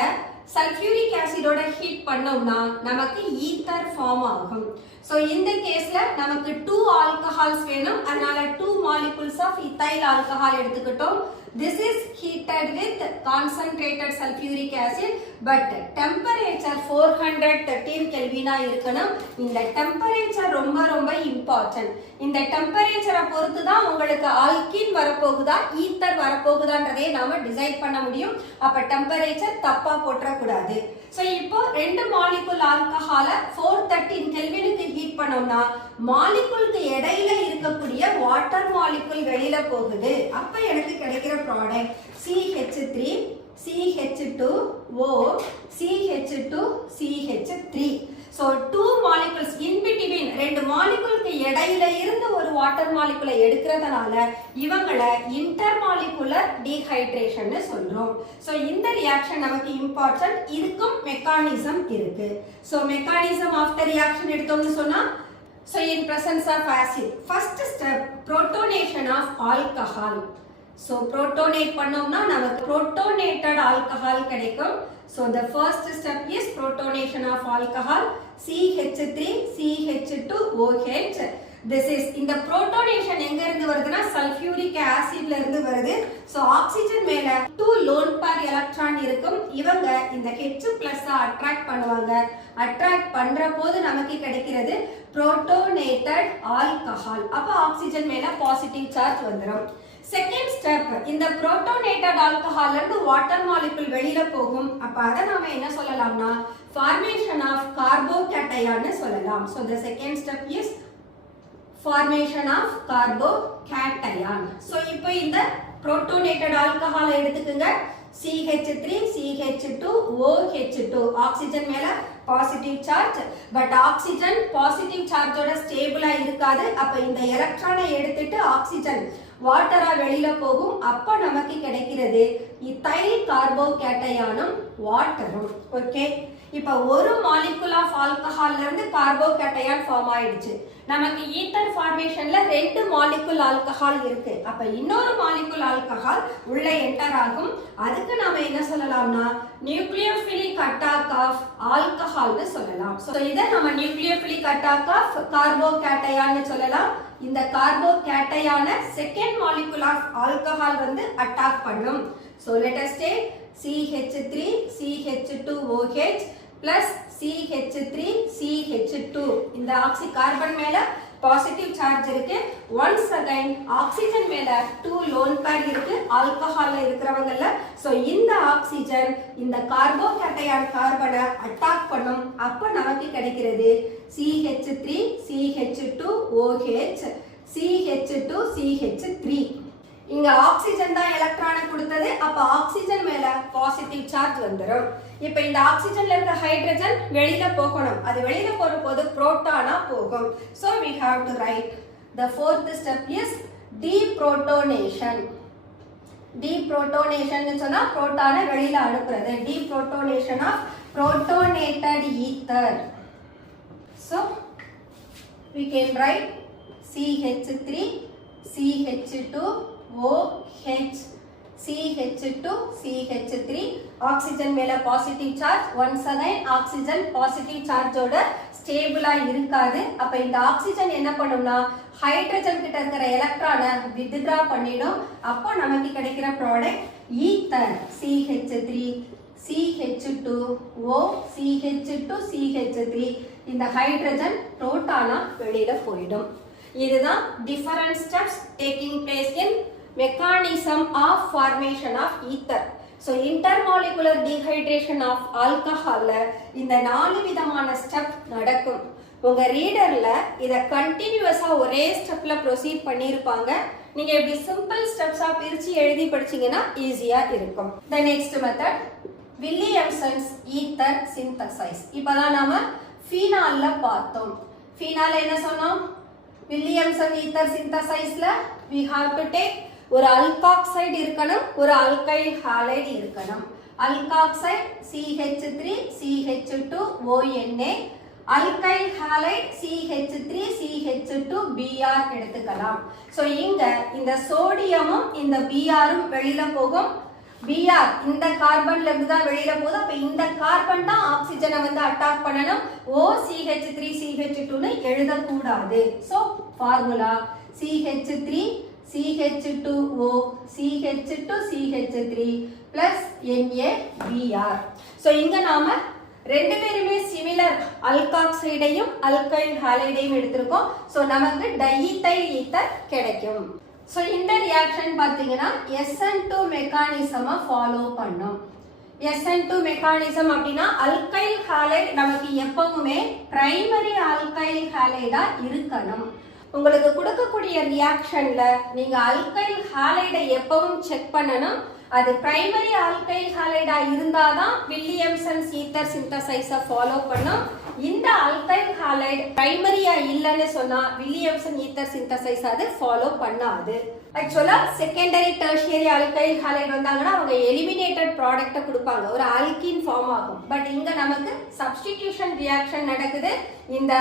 சல்ஃபியூரிக் ஆசிடோட ஹீட் பண்ணோம்னா நமக்கு ஈத்தர் ஃபார்ம் ஆகும். சோ இந்த கேஸ்ல நமக்கு 2 ஆல்கஹால்ஸ் வேணும். அதனால 2 molecules of ethyl alcohol எடுத்துக்கிட்டோம். This is heated with concentrated sulfuric acid but temperature 413 kelvin இருக்கணும். இந்த temperature ரொம்ப ரொம்ப important. இந்த temperature பொறுத்து தான் உங்களுக்கு ஆல்கீன் வரப்போகுதா ஈத்தர் வரப்போகுதான்றதை நாம டிசைட் பண்ண முடியும். அப்ப temperature தப்பா போட்ற கூடாது. சோ இப்போ ரெண்டு மாலிகுல் ஆல்கஹாலை 413 கெல்வினுக்கு ஹீட் பண்ணோம்னா மாலிகுலுக்கு இடையில இருக்கக்கூடிய வாட்டர் மாலிகுல் வெளியில போகுது. அப்ப எனக்கு கிடைக்கிற product CH3 CH2O CH2 CH3. So 2 molecules in between ரெண்டு மாலிகுலுக்கு இடையில இருந்து ஒரு வாட்டர் மாலிகுலை எடுக்கிறதுனால இவங்களை இன்டர்மாலிகுலர் டீஹைட்ரேஷன் சொல்றோம். சோ இந்த ரியாக்ஷன் நமக்கு இம்பார்ட்டன்ட். இதுக்கும் மெக்கானிசம் இருக்கு. So mechanism of the reaction எடுத்தோம்னு சொன்னா so in presence of acid first step protonation of alcohol. so protonate பண்ணோம்னா நமக்கு protonated alcohol கிடைக்கும். so the first step is protonation of alcohol CH3 CH2OH. this is இந்த protonation எங்க இருந்து வருதுன்னா sulphuric ஆசிட்ல இருந்து வருது. so ஆக்சிஜன் மேல 2 lone pair எலக்ட்ரான் இருக்கும். இவங்க இந்த H+ அட்ராக்ட் பண்ணுவாங்க. அட்ராக்ட் பண்ற போது நமக்கு கிடைக்கிறது புரோட்டோனேட்டட் ஆல்கஹால். அப்ப ஆக்சிஜன் மேல பாசிட்டிவ் சார்ஜ் வந்துரும். செகண்ட் ஸ்டெப், இந்த புரோட்டோனேட்டட் ஆல்கஹால்ல இருந்து வாட்டர் மாலிகுல் வெளியில போகும். அப்ப அத நாம என்ன சொல்லலாம்னா formation of carbocation சொல்லலாம். so the second step is formation of carbocation. so இப்போ இந்த புரோட்டோனேட்டட் ஆல்கஹாலை எடுத்துக்கங்க. CH3 CH2OH2 ஆக்சிஜன் மேல positive charge. But oxygen positive சார்ஜோட ஸ்டேபிளா இருக்காது. அப்ப இந்த எலக்ட்ரானை எடுத்துட்டு ஆக்சிஜன் வாட்டரா வெளியில போகும். அப்ப நமக்கு கிடைக்கிறது இத்தைல் கார்போகேட்டயானும் வாட்டரும். ஓகே, இப்ப ஒரு மாலிகுல் ஆஃப் ஆல்கஹால்ல இருந்து கார்போகேட்டயான் ஃபார்ம் ஆயிடுச்சு. நமக்கு ஈத்தர் ஃபார்மேஷன்ல ரெண்டு மாலிகுல் ஆல்கஹால் இருக்கு. அப்ப இன்னொரு மாலிகுல் ஆல்கஹால் உள்ள என்டர் ஆகும். அதுக்கு நாம என்ன சொல்லலாம்னா நியூக்ளியோஃபிலிக் அட்டாக் ஆஃப் ஆல்கஹால்னு சொல்லலாம். சோ இத நம்ம நியூக்ளியோஃபிலிக் அட்டாக் ஆஃப் கார்போகேட்டயான்னு சொல்லலாம். இந்த கார்போகேட்டயான செகண்ட் மாலிகுல் ஆஃப் ஆல்கஹால் வந்து அட்டாக் பண்ணும். so let us take CH3 CH2OH plus CH3 CH2. இந்த ஆக்சி கார்பன் மேல பாசிட்டிவ் சார்ஜ் இருக்கு. ஒன்ஸ் அகைன் ஆக்சிஜன் மேல 2 லோன் பேர் இருக்கு ஆல்கஹால்ல இருக்கிறவங்கல. சோ இந்த ஆக்சிஜன் இந்த கார்போகேட்டையான் கார்பனை அட்டாக் பண்ணும். அப்ப நமக்கு கிடைக்கிறது CH3 CH2OH CH2 CH3. இங்க ஆக்சிஜன் தான் எலக்ட்ரானை கொடுத்தது. அப்ப ஆக்சிஜன் மேல பாசிட்டிவ் சார்ஜ் வந்துரும். இப்போ இந்த ஆக்சிஜன்ல இருக்க ஹைட்ரஜன் வெளியில போகணும். அது வெளியில போகும்போது புரோட்டானா போகும். So we have to write the fourth step is deprotonation. Deprotonation னு சொன்னா புரோட்டானை வெளியில அனுப்புறது. Deprotonation of protonated ether. So we can write CH3 CH2OH CH2 CH3. Oxygen மேல positive charge. Once again oxygen positive சார்ஜோட ஸ்டேபிளா இருக்காது. அப்ப இந்த ஆக்சிஜன் என்ன பண்ணும்னா ஹைட்ரஜன் கிட்ட இருக்கிற எலக்ட்ரானை வித்ட்ரா பண்ணிடும். அப்போ நமக்கு கிடைக்கிற product ether CH3 CH2O CH2 CH3. இந்த ஹைட்ரஜன் புரோட்டானா வெளியில போயிடும். இதுதான் different steps taking place in mechanism of formation of ether. So intermolecular dehydration of alcohol இந்த 4 விதமான ஸ்டெப் நடக்கும். உங்க ரீடர்ல இத கண்டினியூஸா ஒரே ஸ்டெப்ல ப்ரோசீட் பண்ணிருப்பாங்க. நீங்க இப்படி சிம்பிள் ஸ்டெப்ஸா பிரிச்சு எழுதி படிச்சீங்கன்னா ஈஸியா இருக்கும். The next method Williamson's ether synthesis. இப்பதான் நாம ஃபீனால்ல பார்த்தோம். ஃபீனால்ல என்ன சொன்னோம்? Williamson ether synthesisல we have to take ஒரு அல்காக்சைடு இருக்கணும், ஒரு அல்கைல் ஹாலைடு இருக்கணும். Alkoxide CH3 CH2ONA, alkyl halide CH3 CH2Br எடுத்துக்கலாம். சோ இங்க இந்த சோடியமும் இந்த Brம் வெளியில போகும். Br இந்த கார்பன்ல இருந்து தான் வெளியில போகுது. அப்ப இந்த கார்பன் தான் ஆக்சிஜனை வந்து அட்டாக் பண்ணணும். OCH3 CH2 னு எழுத கூடாது. So formula CH3 CH2O CH2 CH3 plus NaBr. So இங்க நாம ரெண்டு பேருமே சிமிலர் அல்காக்சைடையும் அல்கைல் ஹாலைடையும் எடுத்திருக்கோம். சோ நமக்கு டைஈத்தைல் ஈத்தர் கிடைக்கும். சோ இந்த ரியாக்ஷன் பாத்தீங்கன்னா SN2 மெக்கானிசமை ஃபாலோ பண்ணும். SN2 மெக்கானிசம் அப்படின்னா அல்கைல் ஹாலைடு நமக்கு எப்பவுமே பிரைமரி அல்கைல் ஹாலைடா இருக்கணும். உங்களுக்கு கொடுக்கக்கூடிய ரியாக்ஷன்ல நீங்க அல்கைல் ஹாலைடை எப்பவும் செக் பண்ணணும். அது பிரைமரி அல்கைல் ஹாலைடா இருந்தாதான் வில்லியம்சன்ஸ் ஈத்தர் சிந்தசைஸை ஃபாலோ பண்ணும். இந்த அல்கைல் ஹாலைடு பிரைமரியா இல்லைன்னு சொன்னா வில்லியம்சன் ஈத்தர் சிந்தசைஸ் அது ஃபாலோ பண்ணாது. ஆக்சுவலா செகண்டரி டெர்ஷியரி அல்கைல் ஹாலைடு வந்தாங்கன்னா அவங்க எலிமினேட்டட் ப்ராடக்ட்டை கொடுப்பாங்க, ஒரு ஆல்கீன் ஃபார்ம் ஆகும். பட் இங்க நமக்கு சப்ஸ்டிடியூஷன் ரியாக்ஷன் நடக்குது. இந்த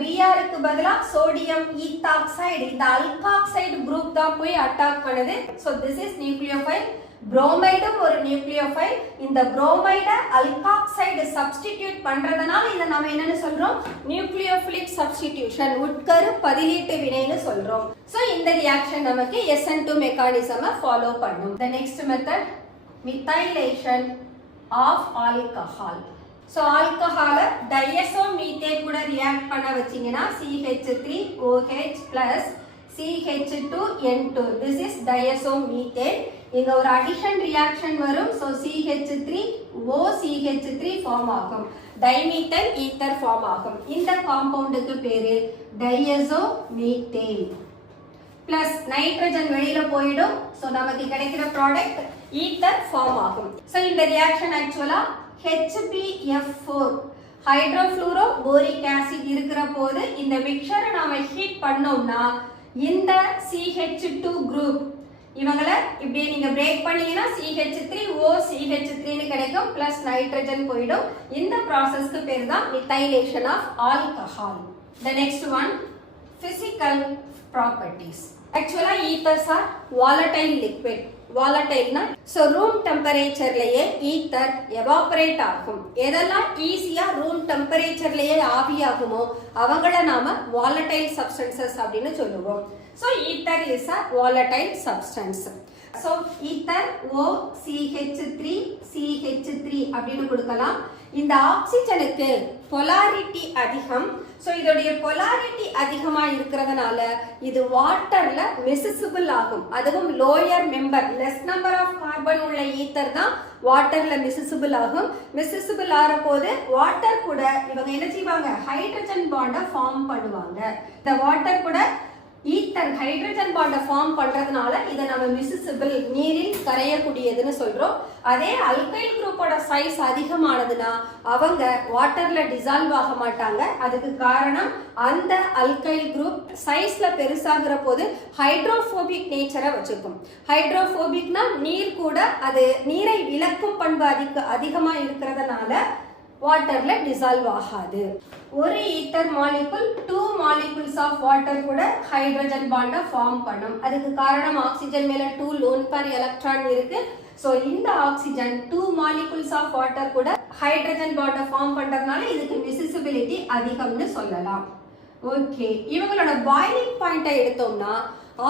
Br-க்கு பதிலா சோடியம் ஈத்தாக்சைடு இந்த அல்காக்சைடு குரூப் தான் போய் அட்டாக் பண்ணுது. So this is nucleophile. புரோமைடும் ஒரு நியூக்ளியோஃபைல். இந்த புரோமைட அல்காக்சைடு சப்ஸ்டிடியூட் பண்றதனால இத நாம என்னன்னு சொல்றோம்? நியூக்ளியோஃபிலிக் சப்ஸ்டிடியூஷன், உட்கரு பதிலீட்டு வினைன்னு சொல்றோம். சோ இந்த ரியாக்ஷன் நமக்கு SN2 மெக்கானிசமை ஃபாலோ பண்ணும். The next method methylation of alcohol. So alcohol diazomethane கூட react பண்ண வச்சீங்கன்னா CH3OH plus CH2N2. This is diazomethane. இங்க ஒரு addition reaction வரும். So CH3O CH3 form ஆகும். dimethyl ether form ஆகும். இந்த காம்பவுண்டுக்கு பேரு diazomethane. plus நைட்ரஜன் வெளியில போயிடும். So நமக்கு கிடைக்கிற ப்ராடக்ட் ஈத்தர் ஃபார்ம் ஆகும். So இந்த ரியாக்ஷன் ஆக்சுவலா HBF4 ஹைட்ரோஃப்ளூரோ போரிக் ஆசிட் இருக்கிற போது இந்த மிக்சரை நாம ஹீட் பண்ணோம்னா இந்த CH2 குரூப் இவங்களை இப்படி நீங்க பிரேக் பண்ணீங்கன்னா CH3O CH3 னு கிடைக்கும். பிளஸ் நைட்ரஜன் போயிடும். இந்த ப்ராசஸ்க்கு பேர் தான் methylation of alcohol. The next one physical properties. Actually ethers are volatile liquid. volatile so room temperatureலயே ether evaporate ஆகும். எதெல்லாம் ஈஸியா room temperatureலயே ஆவியாகுமோ அவங்கள நாம volatile substances அப்படினு சொல்லுவோம். so ether is a volatile substance. so ether OCH3CH3 அப்படினு கொடுக்கலாம். இந்த ஆக்சிஜனுக்கு polarity அதிகம். ஸோ இதோடைய பொலாரிட்டி அதிகமா இருக்கிறதுனால இது வாட்டர்ல மிசிசிபிள் ஆகும். அதுவும் lower member less number of carbon உள்ள ஈத்தர் தான் வாட்டர்ல மிசிசிபிள் ஆகும். மிசிசிபிள் ஆகிற போது வாட்டர் கூட இவங்க என்ன செய்வாங்க, ஹைட்ரஜன் பாண்டை ஃபார்ம் பண்ணுவாங்க. இந்த வாட்டர் கூட ஈத்தர் ஹைட்ரஜன் பாண்டை ஃபார்ம் பண்றதுனால இதை நம்ம மிசிசிபிள் நீரில் கரையக்கூடியதுன்னு சொல்றோம். அதே அல்கைல் குரூப்போட சைஸ் அதிகமானதுன்னா அவங்க வாட்டர்ல டிசால்வ் ஆக மாட்டாங்க. அதுக்கு காரணம் அந்த அல்கைல் குரூப் சைஸ்ல பெருசாகிற போது ஹைட்ரோபோபிக் நேச்சரை வச்சுக்கும். ஹைட்ரோபோபிக்னா நீர் கூட அது நீரை விலக்கும் பண்பு அதிகமா இருக்கிறதுனால வாட்டர்ல டிசால்வ் ஆகாது. ஒரு ether molecule 2 molecules of water கூட ஹைட்ரஜன் பாண்டை ஃபார்ம் பண்ணும். அதுக்கு காரணம் ஆக்சிஜன் மேல 2 லோன் பேர் எலக்ட்ரான் இருக்கு. சோ இந்த ஆக்சிஜன் 2 மாலிகுல்ஸ் ஆஃப் வாட்டர் கூட ஹைட்ரஜன் பாண்டை ஃபார்ம் பண்றதுனால இதுக்கு மிசிசிபிலிட்டி அதிகம்னு சொல்லலாம். ஓகே, இவங்களோட பாயிலிங் பாயிண்டை எடுத்தோம்னா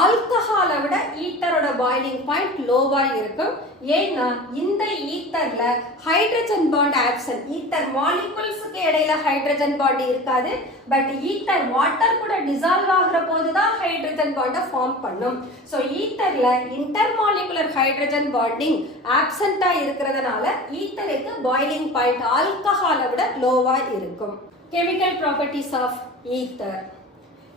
ஆல்கஹாலை விட ஈத்தரோட பாயிலிங் பாயிண்ட் லோவா இருக்கும். ஏன்னா இந்த ஈத்தர்ல ஹைட்ரஜன் பாண்ட் ஆப்சன்ட். ஈத்தர் மாலிகுல்ஸ்க்கு இடையில ஹைட்ரஜன் பாண்ட் இருக்காது. பட் ஈத்தர் வாட்டர் கூட டிசால்வ் ஆகிற போதுதான் ஹைட்ரஜன் பாண்டை ஃபார்ம் பண்ணும். ஸோ ஈத்தர்ல இன்டர்மாலிகுலர் ஹைட்ரஜன் பாண்டிங் ஆப்சண்டா இருக்கிறதுனால ஈத்தருக்கு பாயிலிங் பாயிண்ட் ஆல்கஹாலை விட லோவா இருக்கும். Chemical properties of ether.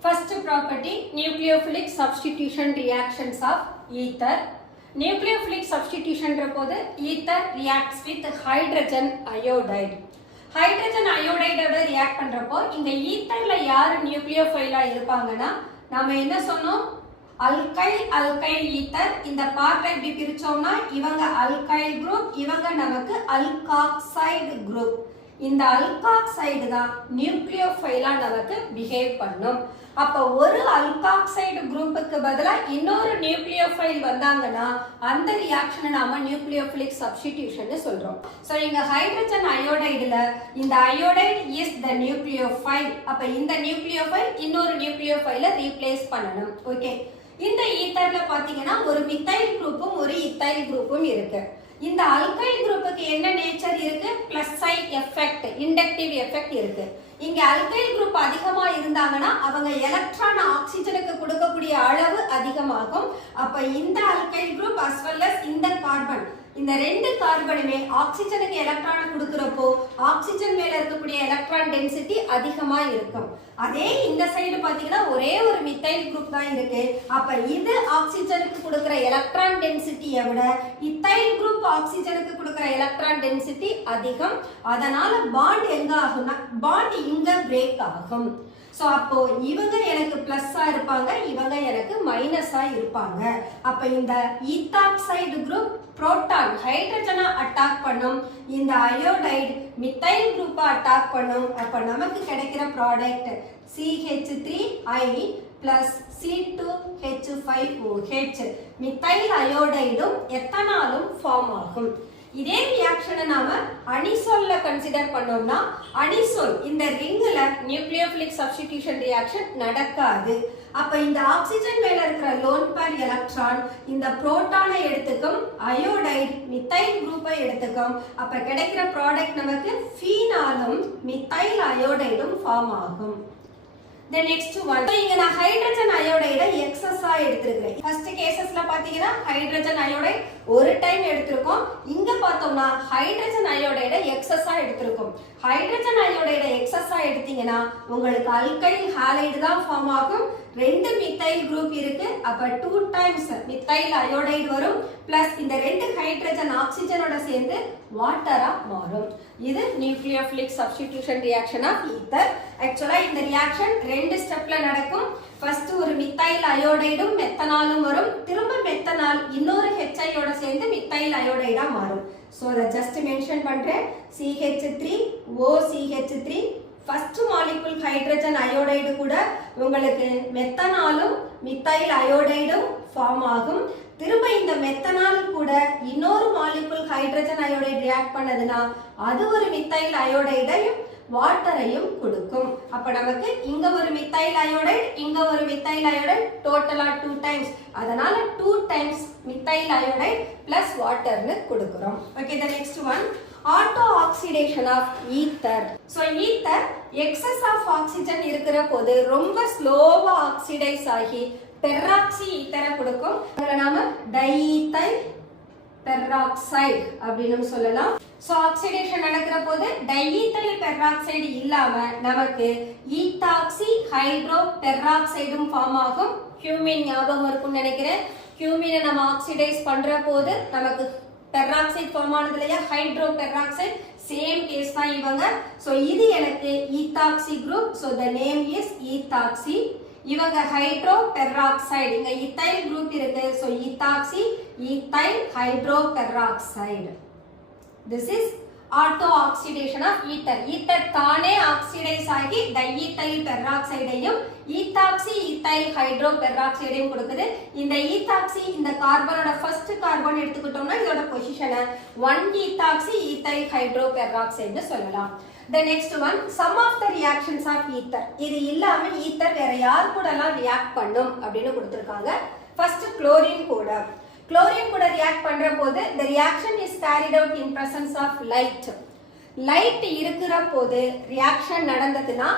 First property, nucleophilic substitution reactions of ether. Nucleophilic substitution போது ether reacts with hydrogen iodide. Hydrogen iodide ஓட react பண்றப்போ இந்த ஈத்தர்ல யார் நியூக்ளியோஃபைலா இருப்பாங்கன்னா நாம என்ன சொன்னோம், அல்கைல் ஈத்தர். இந்த பார்ட்டை இப்படி பிரிச்சோம்னா இவங்க அல்கைல் குரூப், இவங்க நமக்கு அல்காக்சைடு குரூப். இந்த அல்காக்சைடு தான் நியூக்ளியோஃபைலா நமக்கு பிஹேவ் பண்ணும். அப்ப ஒரு அல்காக்சைடு குரூப்புக்கு பதிலா இன்னொரு நியூக்ளியோஃபைல் வந்தாங்கன்னா அந்த ரியாக்ஷனை நாம நியூக்ளியோஃபிலிக் சப்ஸ்டிடியூஷன் சொல்றோம். சோ இங்க ஹைட்ரஜன் அயோடைடுல இந்த அயோடைடு இஸ் த நியூக்ளியோஃபைல். அப்ப இந்த நியூக்ளியோஃபைல் இன்னொரு நியூக்ளியோஃபைல ரீப்ளேஸ் பண்ணணும். ஓகே, இந்த ஈத்தர்ல பாத்தீங்கன்னா ஒரு மித்தைல் குரூப்பும் ஒரு இத்தைல் குரூப்பும் இருக்கு. இந்த அல்கைல் குரூப்புக்கு என்ன நேச்சர் இருக்கு, பிளஸ் ஐ எஃபெக்ட், இண்டக்டிவ் எஃபெக்ட் இருக்கு. இங்க அல்கைல் குரூப் அதிகமா இருந்தாங்கன்னா அவங்க எலக்ட்ரான் ஆக்சிஜனுக்கு கொடுக்கக்கூடிய அளவு அதிகமாகும். அப்ப இந்த alkyl group as well as இந்த கார்பன், இந்த ரெண்டு கார்பனுமே ஆக்சிஜனுக்கு எலக்ட்ரான் கொடுக்கிறப்போ ஆக்சிஜன் மேல இருக்கக்கூடிய எலக்ட்ரான் டென்சிட்டி அதிகமா இருக்கும். அதே இந்த சைடு பாத்தீங்கன்னா ஒரே ஒரு மித்தைல் குரூப் தான் இருக்கு. அப்ப இது ஆக்சிஜனுக்கு கொடுக்கிற எலக்ட்ரான் டென்சிட்டியை விட இத்தைல் குரூப் ஆக்சிஜனுக்கு கொடுக்கிற எலக்ட்ரான் டென்சிட்டி அதிகம். அதனால பாண்ட் எங்க ஆகும்னா பாண்ட் இங்க பிரேக் ஆகும். சோ அப்போ இவங்க எனக்கு பிளஸ்ஸா இருப்பாங்க, இவங்க எனக்கு மைனஸா இருப்பாங்க. அப்ப இந்த ஈத்தாக்சைடு குரூப் புரோட்டான் ஹைட்ரஜனை அட்டாக் பண்ணும், இந்த அயோடைடு மித்தைல் குரூப்பை அட்டாக் பண்ணும். அப்ப நமக்கு கிடைக்கிற product CH3I plus C2H5OH. Methyl அயோடைடும் எத்தனாலும் ஃபார்ம் ஆகும். இதே ரியாக்ஷனை நாம அனிசோல்ல கன்சிடர் பண்ணோம்னா அனிசோல் இந்த ரிங்ல நியூக்ளியோஃபிலிக் சப்ஸ்டிடியூஷன் ரியாக்ஷன் நடக்காது. அப்ப இந்த ஆக்சிஜன் மேல இருக்கிற லோன் பேர் எலக்ட்ரான் இந்த புரோட்டானை எடுத்துக்கும், அயோடைடு மித்தைல் குரூப்பை எடுத்துக்கும். அப்ப கிடைக்கிற ப்ராடக்ட் நமக்கு ஃபீனாலும் மித்தைல் அயோடைடும் ஃபார்ம் ஆகும். The next one, இங்க நான் ஹைட்ரஜன் அயோடைட எக்ஸஸா எடுத்துக்கிறேன். ஃபர்ஸ்ட் கேसेसல பாத்தீங்கன்னா ஹைட்ரஜன் அயோடைடு ஒரு டைம் எடுத்துறோம். இங்க பார்த்தோம்னா ஹைட்ரஜன் அயோடைட எக்ஸஸா எடுத்துறோம். ஹைட்ரஜன் அயோடைட எக்ஸஸா எடுத்தீங்கன்னா உங்களுக்கு அல்கைல் ஹாலைடு தான் ஃபார்ம் ஆகும். ரெண்டு மித்தைல் குரூப் இருக்கு. அப்ப 2 டைம்ஸ் மித்தைல் அயோடைடு வரும். பிளஸ் இந்த ரெண்டு ஹைட்ரஜன் ஆக்சிஜனோட சேர்ந்து வாட்டரா மாறும். இது nucleophilic substitution reaction of ether. Actually இந்த ரியாக்ஷன் ரெண்டு ஸ்டெப்ல நடக்கும். ஃபர்ஸ்ட் ஒரு மித்தைல் அயோடைடும் மெத்தனாலும் வரும். திரும்ப மெத்தனால் இன்னொரு HIயோட சேர்ந்து மித்தைல் அயோடைடா மாறும். சோ அத ஜஸ்ட் மென்ஷன் பண்றேன். CH3OCH3 first molecule hydrogen iodide கூட உங்களுக்கு மெத்தனாலும் மித்தைல் அயோடைடும் ஃபார்ம் ஆகும். திரும்ப இந்த மெத்தனால் கூட இன்னொரு மாலிகுல் ஹைட்ரஜன் அயோடைடு ரியாக்ட் பண்ணதுன்னா அது ஒரு மித்தைல் அயோடைடையும் வாட்டரையும் கொடுக்கும். அப்ப நமக்கு இங்க ஒரு மித்தைல் அயோடைடு, இங்க ஒரு மித்தைல் அயோடைடு, டோட்டலா 2 டைம்ஸ். அதனால 2 டைம்ஸ் மித்தைல் அயோடைடு பிளஸ் வாட்டர்னு கொடுக்கிறோம். Okay, the next one, auto oxidation of ether. So ether excess of oxygen இருக்கிற போது ரொம்ப ஸ்லோவா ஆக்சிடைஸ் ஆகி பெராக்சி ஈத்தரை கொடுக்கும். நாம டைஈத்தைல் பெராக்சைடு அப்படின்னு சொல்லலாம். ஸோ ஆக்சிடேஷன் நடக்கிற போது டைஈத்தைல் பெராக்சைடு இல்லாம நமக்கு ஈத்தாக்சி ஹைட்ரோ பெராக்சைடும் ஃபார்ம் ஆகும். ஹியூமின் ஞாபகம் இருக்கும்னு நினைக்கிறேன். ஹியூமினை நம்ம ஆக்சிடைஸ் பண்ற போது நமக்கு பெராக்சைடு ஃபார்ம் ஆனது இல்லையா, ஹைட்ரோ பெராக்சைடு. சேம் கேஸ் தான் இவங்க. ஸோ இது எனக்கு ethoxy group. So the name is ethoxy. இவங்க ஹைட்ரோ பெராக்சைடு. இங்க ஈத்தைல் குரூப் இருக்கு. So ethoxy ethyl hydro peroxide. This is auto oxidation of ether. Ether தானே ஆக்சிடைஸ் ஆகி டைஈத்தைல் பெராக்சைடையும் ஈத்தாக்சி ஈத்தைல் ஹைட்ரோ பெராக்சைடையும் கொடுக்குது. இந்த ஈத்தாக்சி இந்த கார்பனோட ஃபர்ஸ்ட் கார்பன் எடுத்துக்கிட்டோம்னா இதோட பொசிஷனை 1 ஈத்தாக்சி ஈத்தைல் ஹைட்ரோ பெராக்சைடு சொல்லலாம். The next one, some of the reactions of ether. இது இல்லாம ஈத்தர் வேற யார் கூடலாம் ரியாக்ட் பண்ணும் அப்படின்னு கொடுத்திருக்காங்க. ஃபர்ஸ்ட் குளோரின் கூட. குளோரின் கூட ரியாக்ட் பண்ற போது the reaction is carried out in presence of light. Light இருக்கிற போது ரியாக்ஷன் நடந்ததுன்னா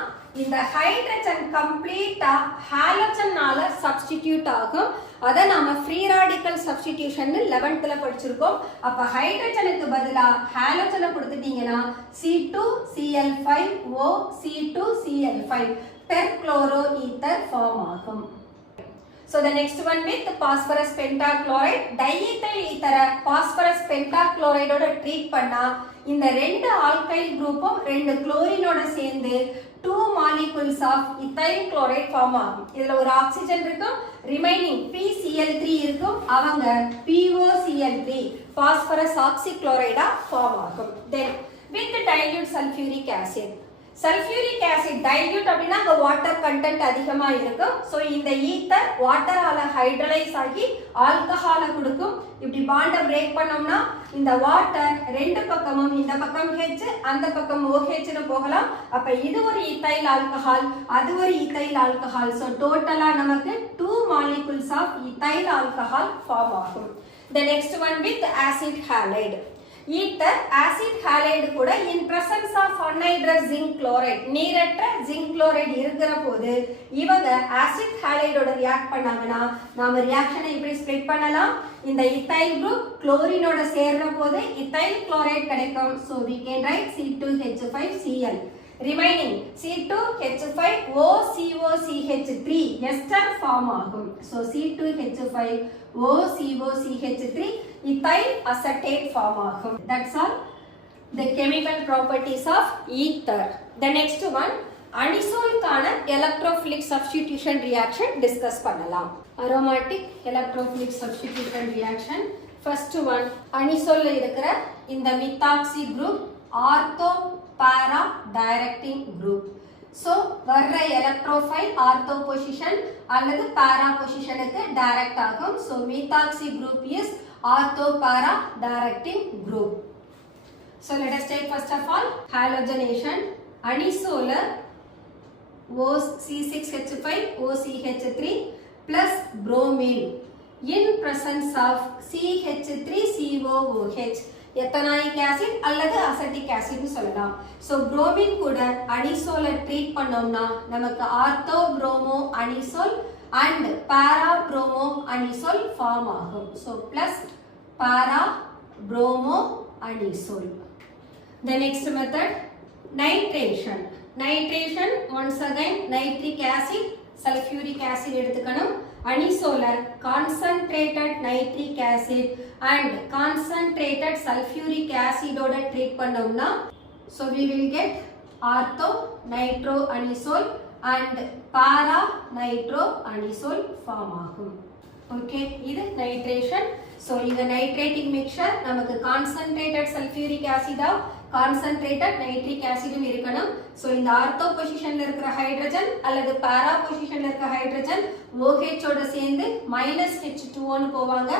இந்த ஹைட்ரஜன் கம்ப்ளீட்டா ஹாலஜனால சப்ஸ்டிடியூட் ஆகும். அதை நாம ஃப்ரீ ராடிக்கல் சப்ஸ்டிடியூஷன் 11th படிச்சிருக்கோம். அப்ப ஹைட்ரஜனுக்கு பதிலா ஹாலஜனை கொடுத்துட்டீங்கன்னா C2Cl5O C2Cl5 பெர்குளோரோ ஈத்தர் ஃபார்ம் ஆகும். So the next one with phosphorus pentachloride. டைஈத்தைல் ஈத்தரை phosphorus pentachloride ஓட ட்ரீட் பண்ணா இந்த ரெண்டு ஆல்கைல் குரூப்பும் ரெண்டு குளோரினோட சேர்ந்து 2 molecules of ethyl chloride form ஆகும். இதுல ஒரு ஆக்சிஜன் இருக்கும், ரிமைனிங் PCl3 இருக்கும். அவங்க POCl3 phosphorus oxychloride ஃபார்ம் ஆகும். Then with dilute sulfuric acid. Sulphuric acid dilute அப்படின்னா அங்க வாட்டர் கண்டென்ட் அதிகமா இருக்கும். சோ இந்த ஈத்தர் வாட்டரால ஹைட்ரலைஸ் ஆகி ஆல்கஹாலை கொடுக்கும். இப்படி பாண்டை பிரேக் பண்ணோம்னா இந்த வாட்டர் ரெண்டு பக்கமும் இந்த பக்கம் H அந்த பக்கம் OH னு போகலாம். அப்ப இது ஒரு ஈத்தைல் ஆல்கஹால், அது ஒரு ஈத்தைல் ஆல்கஹால். சோ டோட்டலா நமக்கு 2 molecules of ethyl alcohol form ஆகும். The next one with acid halide. Ether acid halide கூட in presence of anhydrous zinc chloride நீரற்ற ஜிங்க் குளோரைட் இருக்கிற போது இவங்க ஆசிட் ஹாலைடோட ரியாக்ட் பண்ணாங்கன்னா நாம ரியாக்ஷனை இப்படி ஸ்ப்ளிட் பண்ணலாம். இந்த இத்தைல் குரூப் குளோரினோட சேர்ற போது இத்தைல் குளோரைட் கிடைக்கும். so we can write C2H5Cl. Remaining C2H5OCOCH3 ester form ஆகும். so C2H5OCOCH3 ethyl acetate form ஆகும். That's all the chemical properties of ether. The next one, அனிசோலுக்கான electrophilic substitution reaction discuss பண்ணலாம். aromatic electrophilic substitution reaction. First one, அனிசோல்ல இருக்கிற இந்த methoxy group ortho para directing group. So வர்ற electrophile ortho position அல்லது para positionக்கு direct ஆகும். So methoxy group is ortho para directing group. So let us take first of all halogenation. Anisolar C6H5OCH3 plus bromine in presence of CH3COOH ethanoic acid அல்லது acetic ஆசிட்னு சொல்லலாம். So bromine கூட அனிசோலை treat பண்ணோம்னா நமக்கு ortho bromo anisole and para bromo anisole form ஆகும். So plus para bromo anisole. The next method, nitration. Nitration once again nitric acid, sulfuric acid எடுத்துக்கணும். அனிசோல concentrated nitric acid and concentrated sulfuric acid ஓட treat பண்ணோம்னா so we will get ortho nitro anisole and para nitro anisole form ஆகும். Okay, இது nitration. So இங்க nitrating mixture நமக்கு concentrated sulphuric ஆசிடா concentrated nitric ஆசிடும் இருக்கணும். ஸோ இந்த ஆர்த்தோ பொசிஷன்ல இருக்கிற ஹைட்ரஜன் அல்லது பாரா பொசிஷன்ல இருக்கிற ஹைட்ரஜன் OH ஓட சேர்ந்து -H2O போவாங்க.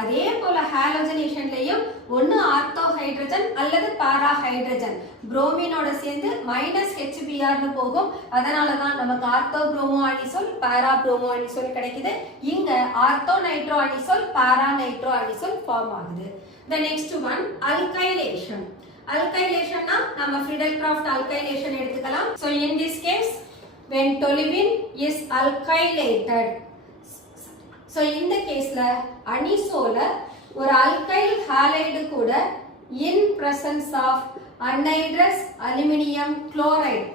அதே போல ஹாலோஜனேஷன்லயும் ஒன்னு ஆர்த்தோ ஹைட்ரஜன் அல்லது பாரா ஹைட்ரஜன் புரோமினோட சேர்ந்து -HBr போகும். அதனாலதான் நமக்கு ortho bromo anisole para bromo anisole கிடைக்குது. இங்க ortho nitro anisole para nitro anisole form ஆகுது. The next one, alkylation. அல்கைலேஷன்னா நம்ம ஃப்ரீடெல்கிராஃப்ட் அல்கைலேஷன் எடுத்துக்கலாம். So in this case when toluene is alkylated, so இந்த கேஸ்ல அனிசோல ஒரு அல்கைல் ஹாலைடு கூட in presence of anhydrous aluminum chloride.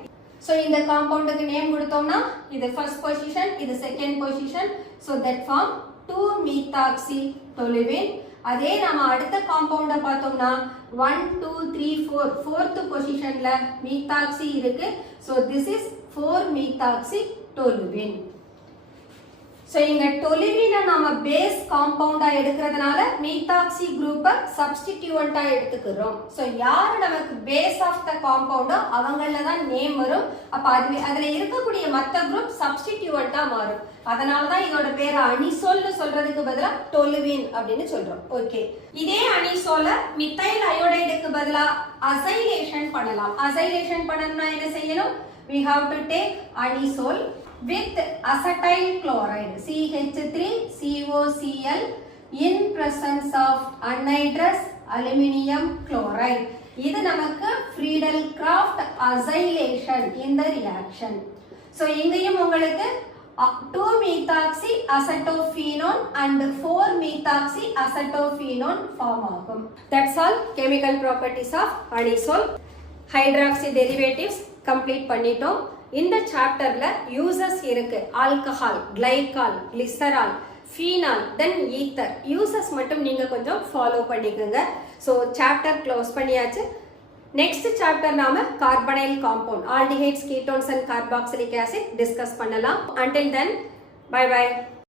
So இந்த காம்பவுண்டுக்கு name கொடுத்தோம்னா இது ஃபர்ஸ்ட் பொசிஷன், இது second position. So that form 2-methoxy toluene. அதே நாம அடுத்த காம்பவுண்ட பார்த்தோம்னா 1 2 3 4 fourth பொசிஷன்ல methoxy இருக்கு. So this is 4-methoxy toluene. So இங்க toluene நாம பேஸ் காம்பவுண்டா எடுக்கிறதுனால methoxy குரூப்பை சப்ஸ்டிடியூவன்ட்டா எடுத்துக்கிறோம். So யார் நமக்கு பேஸ் ஆஃப் த காம்பவுண்டோ அவங்கள தான் நேம் வரும். அப்ப அதுல இருக்கக்கூடிய மற்ற குரூப் சப்ஸ்டிடியூவன்ட்டா மாறும். அதனால தான் இதோட பேரை அனிசோல்னு சொல்றதுக்கு பதிலா toluene அப்படின்னு சொல்றோம். ஓகே, இதே அனிசோல மித்தைல் அயோடைடுக்கு பதிலா அசைலேஷன் பண்ணலாம். அசைலேஷன் பண்ணனும்னா என்ன செய்யணும்? We have to take anisole with acetyl chloride CH3COCl in presence of anhydrous aluminum chloride. இது நமக்கு ஃப்ரீடெல்கிராஃப்ட் அசைலேஷன் இந்த ரியாக்ஷன். சோ இங்கேயும் உங்களுக்கு 2-methoxy acetophenone and 4-methoxy acetophenone form ஆகும். That's all chemical properties of anisole. Hydroxy derivatives complete பண்ணிட்டோம். இந்த சாப்டர்ல uses இருக்கு. ஆல்கஹால், கிளைகால், கிளிசரால், ஃபீனால், தென் ஈத்தர். யூசஸ் மட்டும் நீங்க கொஞ்சம் ஃபாலோ பண்ணிக்கோங்க. ஸோ சாப்டர் க்ளோஸ் பண்ணியாச்சு. நெக்ஸ்ட் சாப்டர் நாம carbonyl compound, aldehydes, ketones and carboxylic acid discuss பண்ணலாம். Until then, bye bye.